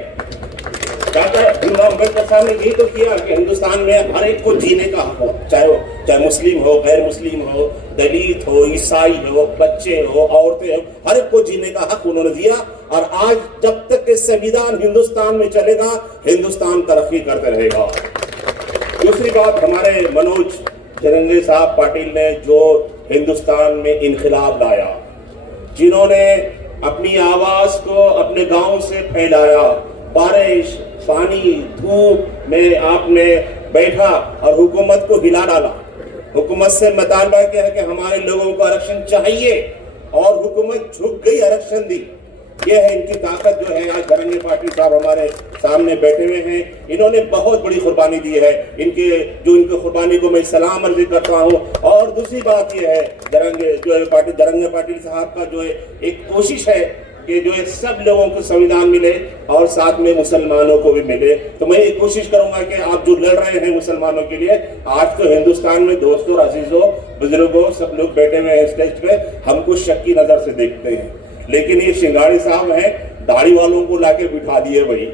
डॉक्टर भीमराव अंबेडकर साहब ने यही तो किया कि हिंदुस्तान में हर एक को जीने का हक हो, चाहे मुस्लिम हो, गैर मुस्लिम हो, दलित हो, ईसाई हो, बच्चे हो, औरतें हो, हर एक को जीने का हक उन्होंने दिया। और आज जब तक के संविधान हिंदुस्तान में चलेगा, हिंदुस्तान तरक्की करते रहेगा। दूसरी बात, हमारे मनोज जरंगे साहब पाटिल ने जो हिंदुस्तान में इनकलाब लाया, जिन्होंने अपनी आवाज को अपने गांव से फैलाया, बारिश, पानी, धूप में आपने बैठा और हुकूमत को हिला डाला। हुकूमत से मुतालबा किया है कि हमारे लोगों को आरक्षण चाहिए, और हुकूमत झुक गई, आरक्षण दी। ये है इनकी ताकत जो है। आज जरंगे पाटिल साहब हमारे सामने बैठे हुए हैं, इन्होंने बहुत बड़ी कुर्बानी दी है। इनकी कुर्बानी को मैं सलाम अर्जी करता हूँ। और दूसरी बात ये है, जरंगे पाटिल साहब का जो है एक कोशिश है कि जो है सब लोगों को संविधान मिले और साथ में मुसलमानों को भी मिले। तो मैं ये कोशिश करूंगा कि आप जो लड़ रहे हैं मुसलमानों के लिए, आज तो हिंदुस्तान में दोस्तों, अजीजों, बुजुर्गों, सब लोग बैठे हुए हैं स्टेज पे, हमको शक की नजर से देखते हैं, लेकिन ये श्रृंगारी साहब हैं, दाढ़ी वालों को लाके बिठा दिए भाई,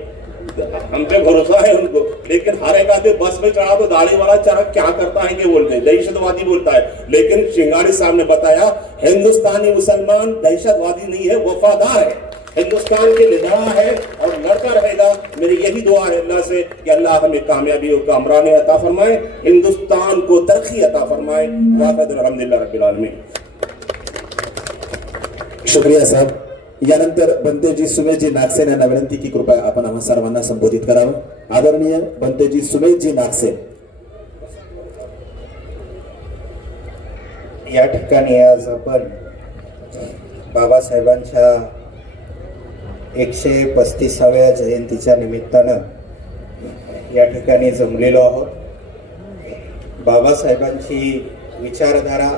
हम पे भरोसा है उनको। लेकिन हर एक आदमी बस में चढ़ा तो दाढ़ी वाला चढ़ा क्या करता है कि बोलते हैं दहशतवादी बोलता है, लेकिन श्रृंगारी साहब ने बताया हिंदुस्तानी मुसलमान दहशतवादी नहीं है, वफादार है, हिंदुस्तान के लिए लड़ा है और लड़ता रहेगा। मेरी यही दुआ है अल्लाह से कि अल्लाह हमें कामयाबी और कामरानी अता फरमाए, हिंदुस्तान को तरक्की अता फरमाए। अल्हम्दुलिल्लाह रब्बिल आलमीन। शुक्रिया साहेब. यानंतर बंतेजी सुमेशजी नागसेन यांना विनंती की कृपया आपण आम्हा सर्वांना संबोधित करावं. आदरणीय बंतेजी सुमेशजी नागसेन. या ठिकाणी आज आपण बाबासाहेबांच्या 135व्या जयंतीच्या निमित्तानं या ठिकाणी जमलेलो आहोत. बाबासाहेबांची विचारधारा,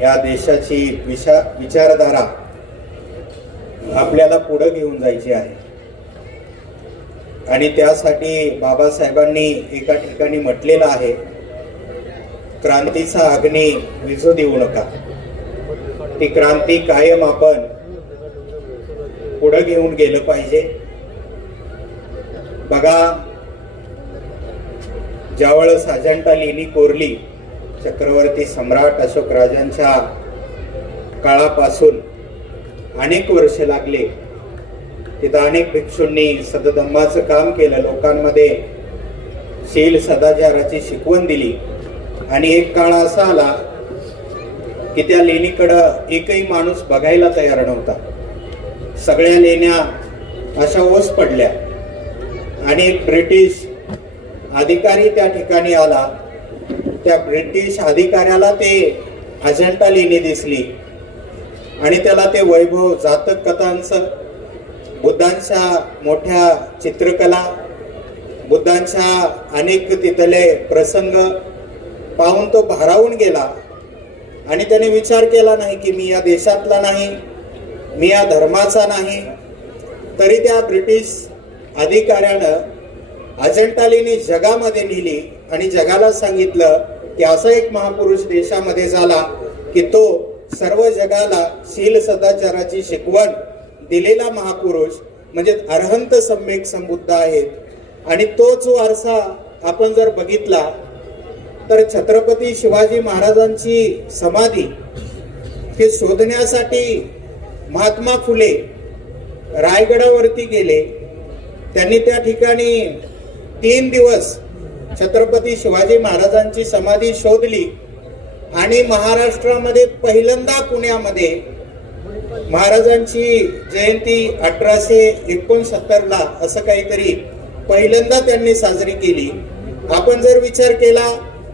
या देशाची विचारधारा आपल्याला पुढे घेऊन जायची आहे आणि त्यासाठी बाबासाहेबांनी एका ठिकाणी म्हटलेलं आहे, क्रांतीचा अग्नी विझू देऊ नका. ती क्रांती कायम आपण पुढे घेऊन गेलं पाहिजे. बघा, ज्यावेळेस अजंठा लेणी कोरली, चक्रवर्ती सम्राट अशोक राजांच्या काळापासून अनेक वर्ष लागले. तिथं अनेक भिक्षूंनी सदधम्माचं काम केलं, लोकांमध्ये शील सदाचाराची शिकवण दिली. आणि एक काळ असा आला की त्या लेणीकडं एकही माणूस बघायला तयार नव्हता. सगळ्या लेण्या अशा ओस पडल्या आणि एक ब्रिटिश अधिकारी त्या ठिकाणी आला. त्या ब्रिटिश अधिकाऱ्याला ते अजंठा लेणी दिसली आणि त्याला ते वैभव, जातक कथांचं, बुद्धांच्या मोठ्या चित्रकला, बुद्धांच्या अनेक तिथले प्रसंग पाहून तो भारावून गेला. आणि त्याने विचार केला नाही की मी या देशातला नाही, मी या धर्माचा नाही. तरी त्या ब्रिटिश अधिकाऱ्यानं अजंठा लेणी जगामध्ये नेली आणि जगाला सांगितलं की असा एक महापुरुष देशामध्ये झाला की तो सर्व जगाला शील सदाचाराची शिकवण दिलेला महापुरुष म्हणजे अरहंत सम्यक संबुद्ध आहेत. आणि तोच वारसा आपण जर बघितला तर छत्रपती शिवाजी महाराजांची समाधी हे शोधण्यासाठी महात्मा फुले रायगडावरती गेले त्यांनी त्या ठिकाणी 3 दिवस छत्रपती शिवाजी महाराजांची समाधी शोधली आणि महाराष्ट्रामध्ये पहिल्यांदा पुण्यामध्ये महाराजांची जयंती 1869ला असं काहीतरी पहिल्यांदा त्यांनी साजरी केली. आपण जर विचार केला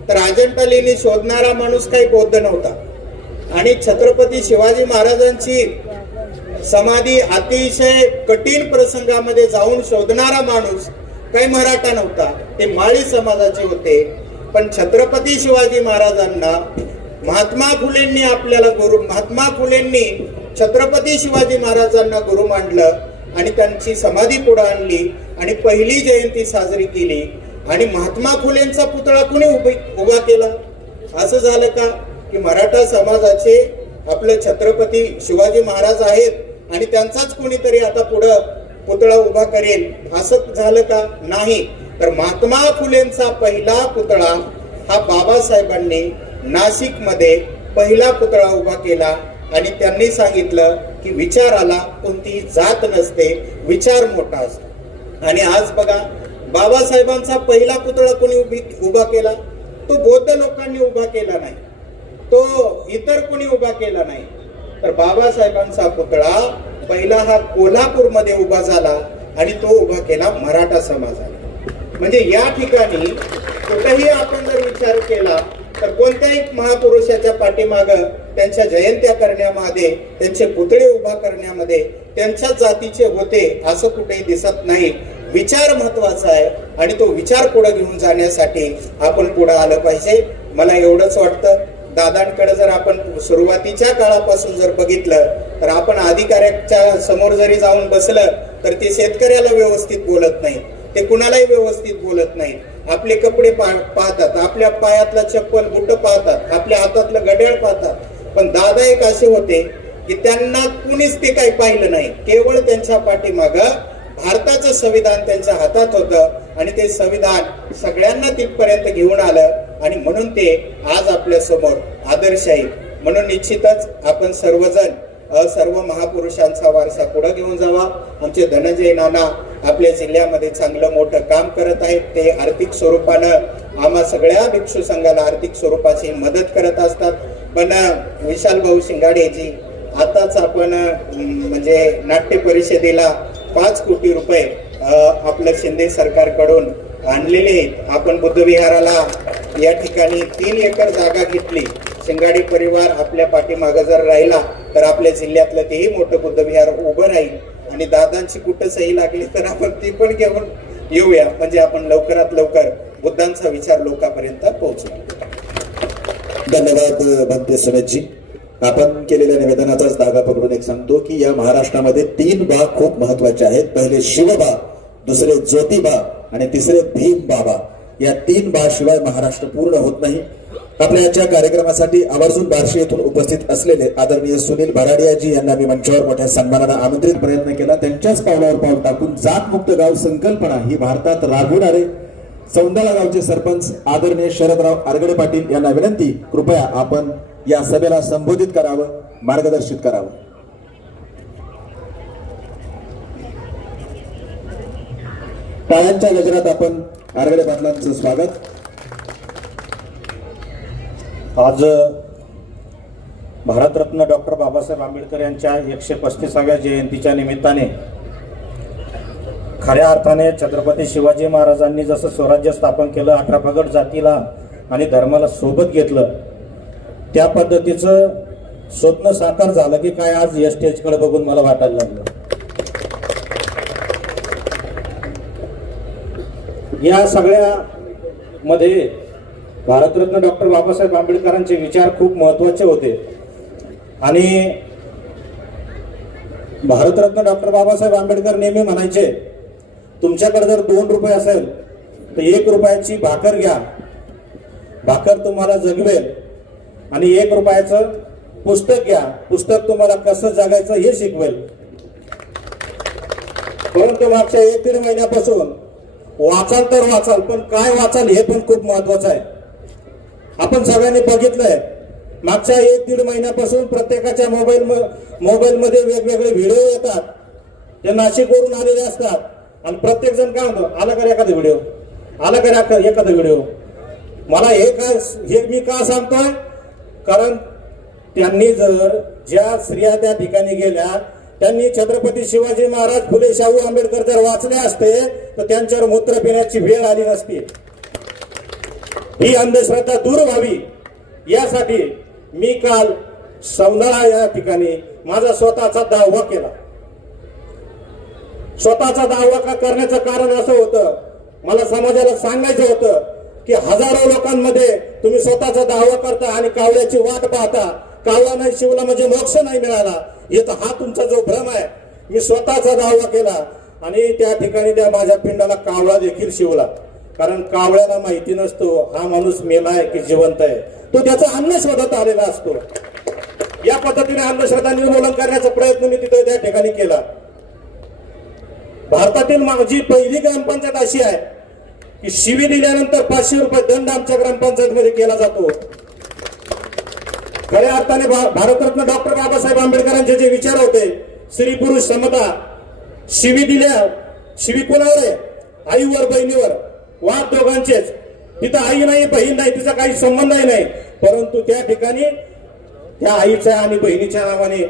तर अजंठा लेणी शोधणारा माणूस काही बौद्ध नव्हता आणि छत्रपती शिवाजी महाराजांची समाधी अतिशय कठीण प्रसंगामध्ये जाऊन शोधणारा माणूस काही मराठा नव्हता, ते माळी समाजाचे होते. पण छत्रपती शिवाजी महाराजांना महात्मा फुलेंनी आपल्याला गुरु, महात्मा फुलेंनी छत्रपती शिवाजी महाराजांना गुरु मानलं आणि त्यांची समाधी पुढे आणली आणि पहिली जयंती साजरी केली. आणि महात्मा फुलेंचा पुतळा कुणी उभा केला? असं झालं का की मराठा समाजाचे आपले छत्रपती शिवाजी महाराज आहेत आणि त्यांचाच कोणीतरी आता पुढं पुतळा उभा करेल असं झालं का? नाही. तर महात्मा फुलेंचा पहिला पुतळा हा बाबासाहेबांनी नाशिकमध्ये पहिला पुतळा उभा केला आणि त्यांनी सांगितलं की विचाराला कोणतीही जात नसते, विचार मोठा असतो. आणि आज बघा, बाबासाहेबांचा पहिला पुतळा कोणी उभा केला? तो बौद्ध लोकांनी उभा केला नाही, तो इतर कोणी उभा केला नाही. तर बाबासाहेबांचा पुतळा पहिला हा कोल्हापूरमध्ये उभा झाला आणि तो उभा केला मराठा समाजाने. म्हणजे या ठिकाणी कुठेही आपण जर विचार केला तर कोणत्याही महापुरुषाच्या पाठीमागं त्यांच्या जयंत्या करण्यामध्ये, त्यांचे पुतळे उभा करण्यामध्ये त्यांच्याच जातीचे होते असं कुठेही दिसत नाही. विचार महत्वाचा आहे आणि तो विचार पुढे घेऊन जाण्यासाठी आपण पुढे आलं पाहिजे. मला एवढंच वाटतं. दादांकडे जर आपण सुरुवातीच्या काळापासून जर बघितलं तर आपण अधिकाऱ्याच्या समोर जरी जाऊन बसलं तर ते शेतकऱ्याला व्यवस्थित बोलत नाही, ते कुणालाही व्यवस्थित बोलत नाही. आपले कपडे पाहतात, आपल्या पायातला चप्पल बुट पाहतात, आपल्या हातातलं घड्याळ पाहतात. पण दादा एक असे होते की त्यांना कुणीच ते काही पाहिलं नाही, केवळ त्यांच्या पाठीमागं भारताचं संविधान त्यांच्या हातात होतं आणि ते संविधान सगळ्यांना तिथपर्यंत घेऊन आलं आणि म्हणून ते आज आपल्या समोर आदर्श आहे. म्हणून निश्चितच आपण सर्वजण सर्व महापुरुषांचा वारसा पुढे घेऊन जावा. आमचे धनंजय नाना आपल्या जिल्ह्यामध्ये चांगलं मोठं काम करत आहेत. ते आर्थिक स्वरूपानं आम्हा सगळ्या भिक्षू संघाला आर्थिक स्वरूपाची मदत करत असतात. पण विशाल भाऊ शिंगाडेजी आताच आपण म्हणजे नाट्य परिषदेला 5 कोटी रुपये आपलं शिंदे सरकारकडून आणलेले आहेत. आपण बुद्धविहाराला या ठिकाणी 3 एकर जागा घेतली. शिंगाडी परिवार आपल्या पाठीमागं जर राहिला तर आपल्या जिल्ह्यातलं तेही मोठं बुद्धविहार उभं राहील. आणि दादांची कुठं सही लागली तर आपण ती पण घेऊन येऊया, म्हणजे आपण लवकरात लवकर बुद्धांचा विचार लोकांपर्यंत पोहोचू. धन्यवाद भंते समेतजी. आपण केलेल्या निवेदनाचाच धागा पकडून एक सांगतो की या महाराष्ट्रामध्ये 3 बा खूप महत्वाचे आहेत. पहिले शिवबा, दुसरे ज्योतिबा आणि तिसरे भीम बाबा. या 3 बा शिवाय महाराष्ट्र पूर्ण होत नाही. आपल्या आजच्या कार्यक्रमासाठी आवर्जून बार्शी येथून उपस्थित असलेले आदरणीय सुनील भराडियाजी यांना मी मंचावर मोठ्या सन्मानाने आमंत्रित प्रयत्न केला. त्यांच्याच पावलावर पाऊल टाकून जातमुक्त गाव संकल्पना ही भारतात राबवणारे सौंदाळा गावचे सरपंच आदरणीय शरदराव आरगडे पाटील यांना विनंती, कृपया आपण या सभेला संबोधित करावं, मार्गदर्शित करावं. टाळ्यांच्या गजरात आपण आरगडे पाटलांचं स्वागत. आज भारतरत्न डॉक्टर बाबासाहेब आंबेडकर यांच्या 135व्या जयंतीच्या निमित्ताने खऱ्या अर्थाने छत्रपती शिवाजी महाराजांनी जसं स्वराज्य स्थापन केलं, 18 पगड जातीला आणि धर्माला सोबत घेतलं, त्या पद्धतीचं स्वप्न साकार झालं की काय आज या स्टेजकडे बघून मला वाटायला लागलं. या सगळ्या मध्ये भारतरत्न डॉक्टर बाबासाहेब आंबेडकरांचे विचार खूप महत्वाचे होते. आणि भारतरत्न डॉक्टर बाबासाहेब आंबेडकर नेहमी म्हणायचे, तुमच्याकडे जर 2 रुपये असेल तर 1 रुपयाची भाकर घ्या, भाकर तुम्हाला जगवेल. आणि 1 रुपयाचं पुस्तक घ्या, पुस्तक तुम्हाला कसं जगायचं हे शिकवेल. परंतु मागच्या 1-1.5 महिन्यापासून वाचाल तर वाचाल, पण काय वाचाल हे पण खूप महत्वाचं आहे. आपण सगळ्यांनी बघितलंय, मागच्या 1-1.5 महिन्यापासून प्रत्येकाच्या मोबाईलमध्ये वेगवेगळे व्हिडिओ येतात. ते नाशिकवरून आलेले असतात. आणि प्रत्येक जण काय म्हणतो, आला का एखादा व्हिडिओ, आला का एखादा व्हिडिओ. मला हे मी का सांगतोय, कारण त्यांनी जर ज्या स्त्रिया त्या ठिकाणी गेल्या, त्यांनी छत्रपती शिवाजी महाराज, फुले शाहू आंबेडकर जर वाचले असते तर त्यांच्यावर मूत्र पिण्याची वेळ आली नसती. ही अंधश्रद्धा दूर व्हावी यासाठी मी काल सौंदळा या ठिकाणी माझा स्वतःचा दावा केला. स्वतःचा दावा करण्याचं कारण असं होतं, मला समाजाला सांगायचं होतं की हजारो लोकांमध्ये तुम्ही स्वतःचा दावा करता आणि कावळ्याची वाट पाहता. कावळा नाही शिवला म्हणजे मोक्ष नाही मिळाला, येत हा तुमचा जो भ्रम आहे. मी स्वतःचा दावा केला आणि त्या ठिकाणी त्या माझ्या पिंडाला कावळा देखील शिवला. कारण कावळ्याला माहिती नसतो हा माणूस मेलाय की जिवंत आहे, तो त्याचा अन्न शोधत आलेला असतो. या पद्धतीने अंधश्रद्धा निर्मूलन करण्याचा प्रयत्न मी तिथे त्या ठिकाणी केला. भारतातील माझी पहिली ग्रामपंचायत अशी आहे की शिवी दिल्यानंतर 500 रुपये दंड आमच्या ग्रामपंचायतमध्ये केला जातो. खऱ्या अर्थाने भारतरत्न डॉक्टर बाबासाहेब आंबेडकरांचे जे विचार होते, स्त्री पुरुष समता, शिवी कोणावर आहे, आईवर बहिणीवर, वाद दोघांचेच. तिथं आई नाही बहीण नाही, तिचा काही संबंधही नाही, परंतु त्या ठिकाणी त्या आईच्या आणि बहिणीच्या नावाने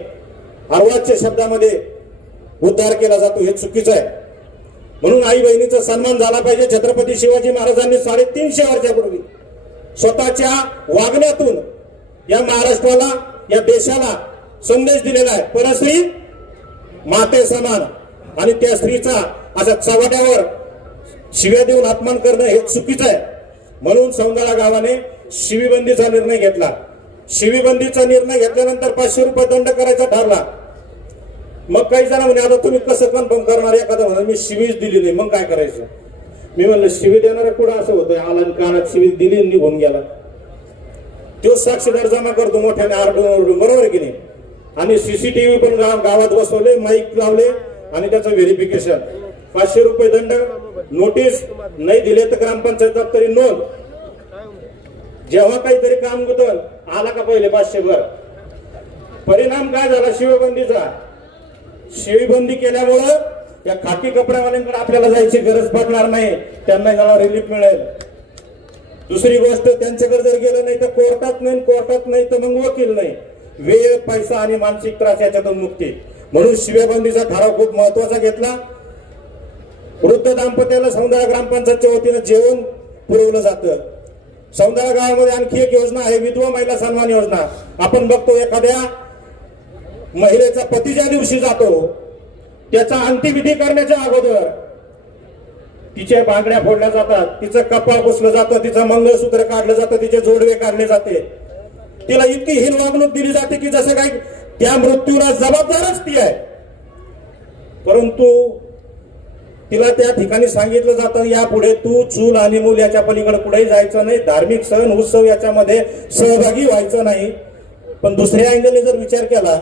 अर्वाच्य शब्दामध्ये उद्धार केला जातो. हे चुकीचं आहे. म्हणून आई बहिणीचा सन्मान झाला पाहिजे. छत्रपती शिवाजी महाराजांनी 350 वर्षापूर्वी स्वतःच्या वागण्यातून या महाराष्ट्राला, या देशाला संदेश दिलेला आहे, परस्त्री माते समान. आणि त्या स्त्रीचा अशा चव्हाट्यावर शिव्या देऊन अपमान करणं हे चुकीचं आहे. म्हणून सौंदळा गावाने शिवीबंदीचा निर्णय घेतला. शिवीबंदीचा निर्णय घेतल्यानंतर 500 रुपये दंड करायचा ठरला. मग काही जण म्हणे, आता तुम्ही कसं कन्फर्म करणार? एखादा म्हणा मी शिवीच दिली नाही, मग काय करायचं? मी म्हणलं शिवी देणारा कुठं असं होतं, आला कानात शिवी दिली निघून गेला. तो साक्षीदार जमा करतो मोठ्याने आरडून, बरोबर की नाही? आणि सीसीटीव्ही पण गावात बसवले, माईक लावले आणि त्याचं व्हेरिफिकेशन. 500 रुपये दंड, नोटीस नाही दिले तर ग्रामपंचायत तरी नोंद. जेव्हा काहीतरी काम गुतल आला का पहिले 500 भर. परिणाम काय झाला शिवबंदीचा? शिवीबंदी केल्यामुळं या खाकी कपड्यावाल्यांकडे आपल्याला जायची गरज पडणार नाही, त्यांना याला रिलीफ मिळेल. दुसरी गोष्ट, त्यांच्याकडे जर गेलं नाही तर कोर्टात नाही तर मग वकील नाही. वेळ, पैसा आणि मानसिक त्रास याच्यातून मुक्ती. म्हणून शिवेबंदीचा ठराव खूप महत्वाचा घेतला. वृद्ध दाम्पत्याला सौंदळा ग्रामपंचायतच्या वतीनं जेवण पुरवलं जातं. सौंदळा गावामध्ये आणखी एक योजना आहे, विधवा महिला सन्मान योजना. आपण बघतो एखाद्या महिलेचा पती ज्या दिवशी जातो त्याचा अंत्यविधी करण्याच्या अगोदर तिच्या बांगड्या फोडल्या जातात, तिचं कपाळ पुसलं जातं, तिचं मंगळसूत्र काढलं जातं, तिचे जोडवे काढले जाते. तिला इतकी हीन वागणूक दिली जाते की जसं काही त्या मृत्यूला जबाबदारच ती आहे. परंतु तिला त्या ठिकाणी सांगितलं जातं, यापुढे तू चूल आणि मूल याच्या पलीकडे कुठेही जायचं नाही, धार्मिक सण उत्सव याच्यामध्ये सहभागी व्हायचं नाही. पण दुसऱ्या अँगलने जर विचार केला,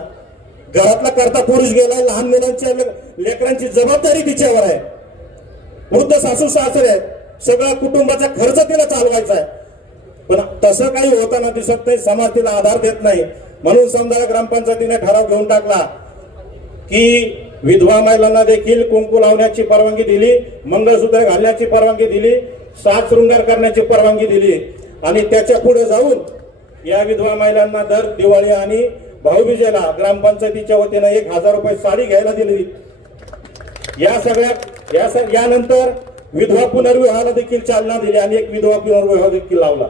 घरातला करता पुरुष गेलाय, लहान मुलांच्या लेकरांची जबाबदारी तिच्यावर आहे. वृद्ध सासू सासरे आहेत, सगळा कुटुंबाचा खर्च तिला चालवायचा आहे. पण तसं काही होताना दिसत नाही, समाज तिला आधार देत नाही. म्हणून सौंदळा ग्रामपंचायतीने ठराव घेऊन टाकला की विधवा महिलांना देखील कुंकू लावण्याची परवानगी दिली, मंगळसूत्र घालण्याची परवानगी दिली, सात शृंगार करण्याची परवानगी दिली. आणि त्याच्या पुढे जाऊन या विधवा महिलांना दर दिवाळी आणि भाऊबीजेला ग्रामपंचायतीच्या वतीनं 1000 रुपये साडी घ्यायला दिली. यानंतर विधवा पुनर्विवाहाला देखील चालना दिली आणि एक विधवा पुनर्विवाह देखील लावला.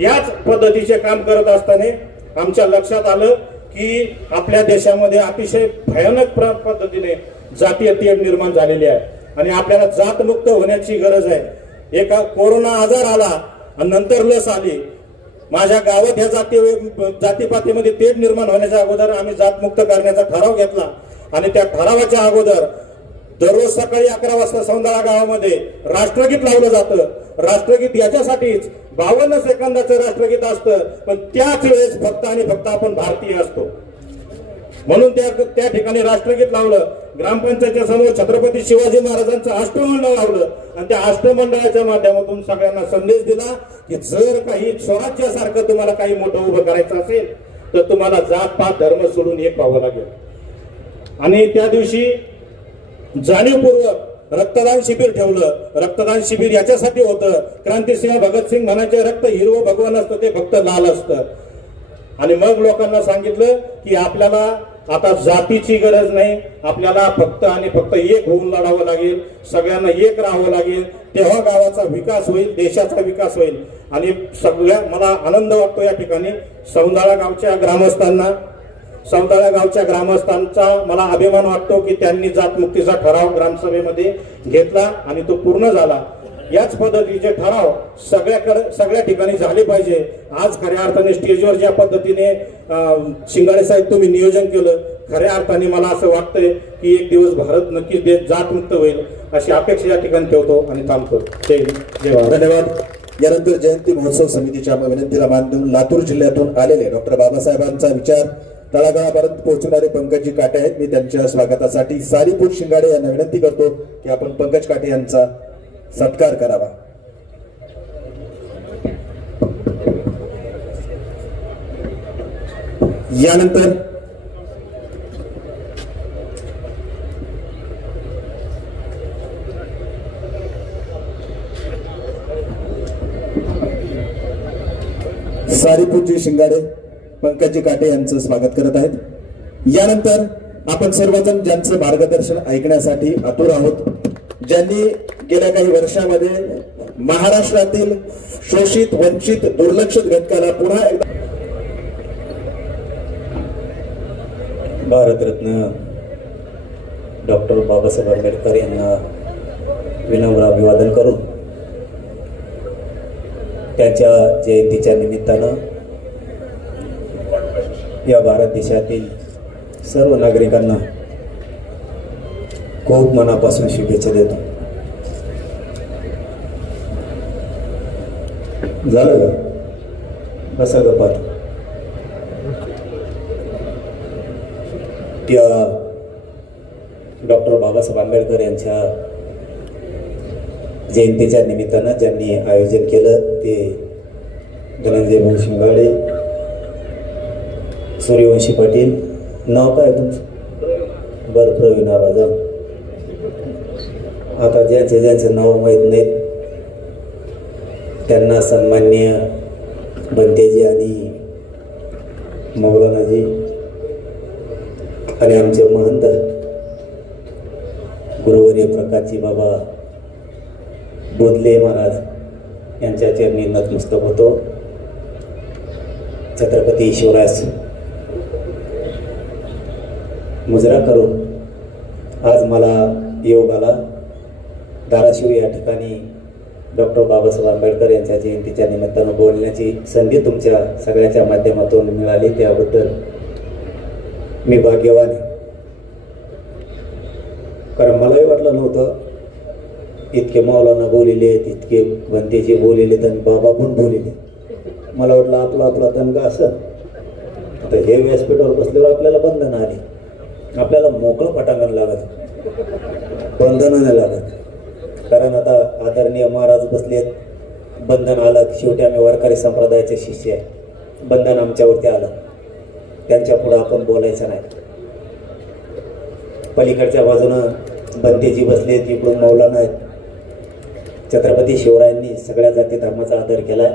याच पद्धतीचे काम करत असताना आमच्या लक्षात आलं की आपल्या देशामध्ये अतिशय भयानक पद्धतीने जातीय तेढ निर्माण झालेली आहे आणि आपल्याला जातमुक्त होण्याची गरज आहे. एका कोरोना आजार आला आणि नंतर लस आली. माझ्या गावात ह्या जातीपातीमध्ये तेढ निर्माण होण्याच्या अगोदर आम्ही जातमुक्त करण्याचा ठराव घेतला आणि त्या ठरावाच्या अगोदर दररोज सकाळी 11 वाजता सौंदळा गावामध्ये राष्ट्रगीत लावलं जातं. राष्ट्रगीत याच्यासाठीच 52 सेकंदाचं राष्ट्रगीत असतं, पण त्याच वेळेस फक्त आणि फक्त आपण भारतीय असतो. म्हणून त्या ठिकाणी राष्ट्रगीत लावलं. ग्रामपंचायतच्या समोर छत्रपती शिवाजी महाराजांचं अष्टमंडळ लावलं आणि त्या अष्टमंडळाच्या माध्यमातून सगळ्यांना संदेश दिला की जर काही स्वराज्यासारखं तुम्हाला काही मोठं उभं करायचं असेल तर तुम्हाला जात पात धर्म सोडून एक व्हावं लागेल. आणि त्या दिवशी जाणीवपूर्वक रक्तदान शिबिर ठेवलं. रक्तदान शिबिर याच्यासाठी होतं, क्रांतिसिंह भगतसिंग म्हणायचे रक्त हिरवं भगवान असतं, ते फक्त लाल असतं. आणि मग लोकांना सांगितलं की आपल्याला आता जातीची गरज नाही, आपल्याला फक्त आणि फक्त एक होऊन लढावं लागेल, सगळ्यांना एक राहावं लागेल, तेव्हा गावाचा विकास होईल, देशाचा विकास होईल. आणि मला आनंद वाटतो या ठिकाणी सौंदाळा गावच्या ग्रामस्थांचा मला अभिमान वाटतो की त्यांनी जातमुक्तीचा ठराव ग्रामसभेमध्ये घेतला आणि तो पूर्ण झाला. याच पद्धतीचे ठराव सगळ्या ठिकाणी झाले पाहिजे. आज खऱ्या अर्थाने स्टेजवर ज्या पद्धतीने शिंगाडे साहेब तुम्ही नियोजन केलं, खऱ्या अर्थाने मला असं वाटतंय की एक दिवस भारत नक्कीच देश जातमुक्त होईल अशी अपेक्षा या ठिकाणी ठेवतो आणि थांबतो. जय हिंद, जय भारत. धन्यवाद. यानंतर जयंती महोत्सव समितीच्या विनंतीला मान देऊन लातूर जिल्ह्यातून आलेले डॉक्टर बाबासाहेबांचा विचार तळागाळापर्यंत पोहोचणारे पंकजी काटे आहेत. मी त्यांच्या स्वागतासाठी सारीपूर शिंगाडे यांना विनंती करतो की आपण पंकज काटे यांचा सत्कार करावा. यानंतर सारीपूरजी शिंगाडे पंकजी काटे यांचं स्वागत करत आहेत. यानंतर आपण सर्वजण ज्यांचं मार्गदर्शन ऐकण्यासाठी आतुर आहोत, ज्यांनी गेल्या काही वर्षामध्ये महाराष्ट्रातील शोषित, वंचित, दुर्लक्षित घटकाला पुन्हा एकदा भारतरत्न डॉक्टर बाबासाहेब आंबेडकर यांना विनम्र अभिवादन करून त्यांच्या जयंतीच्या निमित्तानं या भारत देशातील सर्व नागरिकांना खूप मनापासून शुभेच्छा देतो. झालं का असं गप्पात या डॉक्टर बाबासाहेब आंबेडकर यांच्या जयंतीच्या निमित्तानं ज्यांनी आयोजन केलं ते धनंजय भाऊ शिंगाडे, सूर्यवंशी पाटील, नाव काय तुमचं? बरं, प्रवीण आवाजा. आता ज्यांचे नाव माहीत नाहीत त्यांना सन्माननीय बंतेजी आणि मौलानाजी आणि आमचे महंत गुरुवर्य प्रकाशजी बाबा बोधले महाराज यांच्या चरणी नतमस्तक होतो. छत्रपती शिवराज मुजरा करून आज मला योग आला. धाराशिव या ठिकाणी डॉक्टर बाबासाहेब आंबेडकर यांच्या जयंतीच्या निमित्तानं बोलण्याची संधी तुमच्या सगळ्याच्या माध्यमातून मिळाली, त्याबद्दल मी भाग्यवान आहे. कारण मलाही वाटलं नव्हतं इतके मौलाना बोलिले, इतके बंतेजी बोलिले आणि बाबा पण बोलिले. मला वाटलं आपला तनका असं. तर हे व्यासपीठावर बसल्यावर आपल्याला बंधनं आली, आपल्याला मोकळं पटांगण लागत, बंधनं नाही लागत. कारण आता आदरणीय महाराज बसलेत, बंधन आलं. शेवटी आम्ही वारकरी संप्रदायाचे शिष्य आहे, बंधन आमच्यावरती आलं. त्यांच्या पुढं आपण बोलायचं नाही. पलीकडच्या बाजूनं बंतेजी बसलेत, इकडून मौलाना आहेत. छत्रपती शिवरायांनी सगळ्या जाती धर्माचा आदर केला.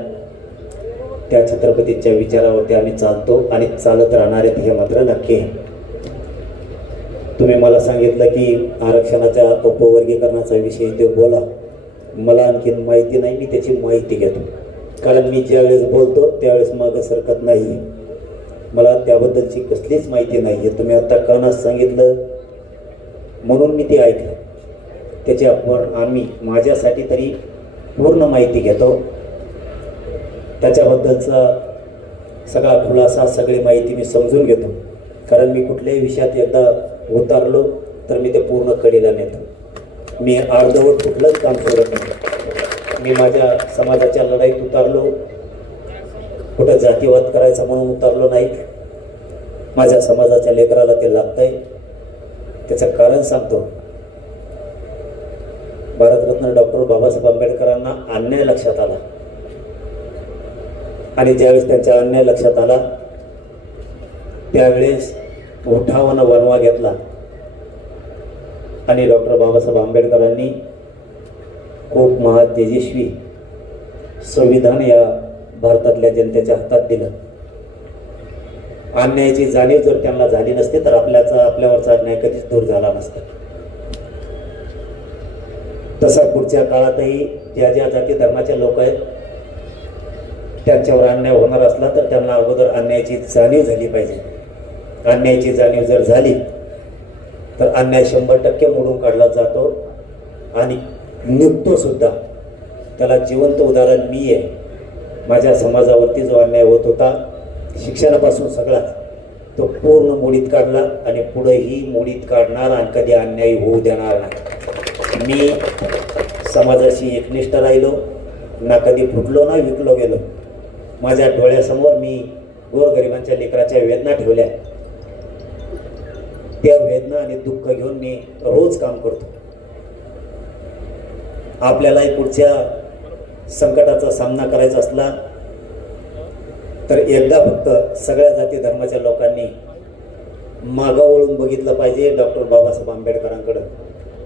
त्या छत्रपतींच्या विचारावरती आम्ही चालतो आणि चालत राहणार आहेत, हे मात्र नक्की आहे. तुम्ही मला सांगितलं की आरक्षणाच्या उपवर्गीकरणाचा विषय ते बोला. मला आणखीन माहिती नाही, मी त्याची माहिती घेतो. कारण मी ज्यावेळेस बोलतो त्यावेळेस मागं सरकत नाही. मला त्याबद्दलची कसलीच माहिती नाही आहे. तुम्ही आत्ता कानात सांगितलं म्हणून मी ते ऐकलं. त्याची आम्ही माझ्यासाठी तरी पूर्ण माहिती घेतो. त्याच्याबद्दलचा सगळा खुलासा, सगळी माहिती मी समजून घेतो. कारण मी कुठल्याही विषयात एकदा उतारलो तर मी ते पूर्ण कडेला नेतो. मी अर्धवट कुठलंच काम सोडत नाही. मी माझ्या समाजाच्या लढाईत उतारलो, कुठं जातीवाद करायचा म्हणून उतारलो नाही. माझ्या समाजाच्या लेकराला ते लागतंय, त्याचं कारण सांगतो. भारतरत्न डॉक्टर बाबासाहेब आंबेडकरांना अन्याय लक्षात आला आणि ज्यावेळेस त्यांच्या अन्याय लक्षात आला त्यावेळेस उठावानं वनवा घेतला आणि डॉक्टर बाबासाहेब आंबेडकरांनी खूप महातेजस्वी संविधान या भारतातल्या जनतेच्या हातात दिलं. अन्यायाची जाणीव जर त्यांना झाली नसती तर आपल्यावरचा अन्याय कधीच दूर झाला नसता. तसा पुढच्या काळातही ज्या ज्या जाती धर्माच्या लोक आहेत त्यांच्यावर अन्याय होणार असला तर त्यांना अगोदर अन्यायाची जाणीव झाली पाहिजे. अन्यायाची जाणीव जर झाली तर अन्याय 100% मोडून काढला जातो आणि निघतो सुद्धा. त्याला जिवंत उदाहरण मी आहे. माझ्या समाजावरती जो अन्याय होत होता शिक्षणापासून सगळाच, तो पूर्ण मोडीत काढला आणि पुढेही मोडीत काढणार आणि कधी अन्याय होऊ देणार नाही. मी समाजाशी एकनिष्ठ राहिलो, ना कधी फुटलो ना विकलो गेलो. माझ्या डोळ्यासमोर मी गोरगरिबांच्या लेकराच्या वेदना ठेवल्या. त्या वेदना आणि दुःख घेऊन मी रोज काम करतो. आपल्यालाही पुढच्या संकटाचा सामना करायचा असला तर एकदा फक्त सगळ्या जाती धर्माच्या लोकांनी मागं वळून बघितलं पाहिजे डॉक्टर बाबासाहेब आंबेडकरांकडं,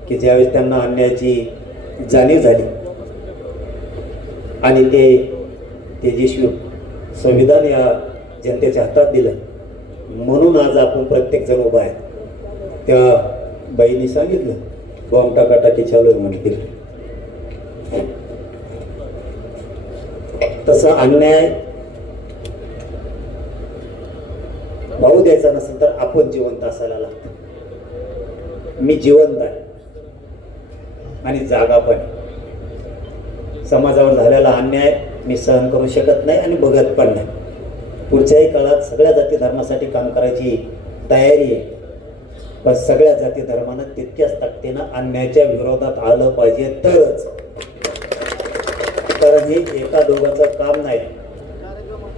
की ज्यावेळेस त्यांना अन्यायाची जाणीव झाली आणि ते तेजस्वी संविधान या जनतेच्या हातात दिलं. म्हणून आज आपण प्रत्येक जण उभा आहे. त्या बाईंनी सांगितलं बॉम्ब टाकाटाकी चालू आहे म्हणतील. तसा अन्याय होऊ द्यायचा नसेल तर आपण जिवंत असायला लागतं. मी जिवंत आहे आणि जागा पण. समाजावर झालेला अन्याय मी सहन करू शकत नाही आणि बघत पण नाही. पुढच्याही काळात सगळ्या जाती धर्मासाठी काम करायची तयारी आहे. पण सगळ्या जाती धर्मानं तितक्याच ताकदीनं अन्यायाच्या विरोधात आलं पाहिजे तरच. कारण हे एका दोघांचं काम नाही.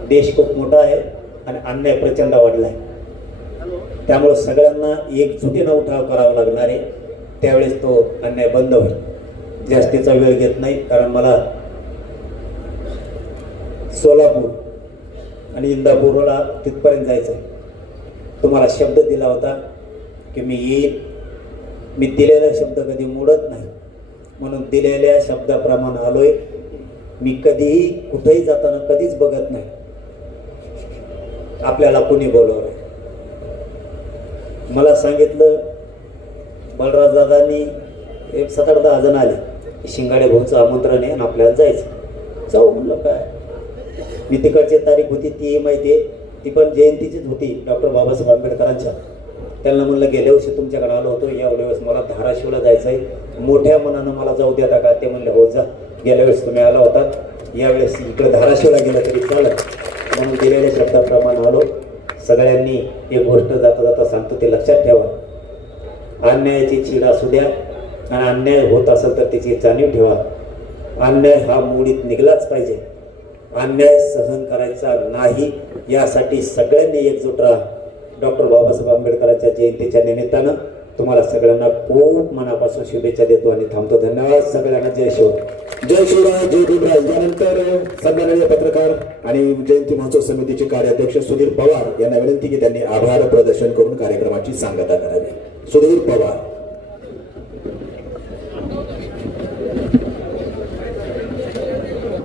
देश खूप मोठा आहे आणि अन्याय प्रचंड वाढला आहे. त्यामुळे सगळ्यांना एकजुटीनं उठाव करावा लागणार आहे. त्यावेळेस तो अन्याय बंद होईल. जास्तीचा वेळ घेत नाही कारण मला सोलापूर आणि इंदापूरला तिथपर्यंत जायचं आहे. तुम्हाला शब्द दिला होता की मी येईल. मी दिलेला शब्द कधी मोडत नाही, म्हणून दिलेल्या शब्दाप्रमाणे आलोय. मी कधीही कुठेही जाताना कधीच बघत नाही आपल्याला कोणी बोलवलं. मला सांगितलं बलराज दादांनी 7-8-10 जण आले, शिंगाडे भाऊचं आमंत्रण आहे आणि आपल्याला जायचं. जाऊ म्हणलं. काय मी तिकडची तारीख होती ती माहिती आहे, ती पण जयंतीचीच होती डॉक्टर बाबासाहेब आंबेडकरांच्या. त्यांना म्हणलं गेल्या वर्षी तुमच्याकडे आलो होतो, या वेळेस मला धाराशिवला जायचं आहे, मोठ्या मनानं मला जाऊ देता का? ते म्हणले हो जा, गेल्या वेळेस तुम्ही आला होता, यावेळेस इकडे धाराशिवला गेलं तरी चालत. म्हणून दिलेल्या शब्दाप्रमाणे आलो. सगळ्यांनी एक गोष्ट जाता जाता सांगतो ते लक्षात ठेवा. अन्यायाची चीड असू द्या आणि अन्याय होत असेल तर त्याची जाणीव ठेवा. अन्याय हा मोडीत निघलाच पाहिजे. अन्याय सहन करायचा नाही, यासाठी सगळ्यांनी एकजूट राहा. डॉक्टर बाबासाहेब आंबेडकरांच्या जयंतीच्या निमित्तानं तुम्हाला सगळ्यांना खूप मनापासून शुभेच्छा देतो आणि थांबतो. धन्यवाद सगळ्यांना. जय शिव. जय शिवराय, जय भीमराय. यानंतर सन्माननीय पत्रकार आणि जयंती महोत्सव समितीचे कार्याध्यक्ष सुधीर पवार यांना विनंती की त्यांनी आभार प्रदर्शन करून कार्यक्रमाची सांगता करावी. सुधीर पवार.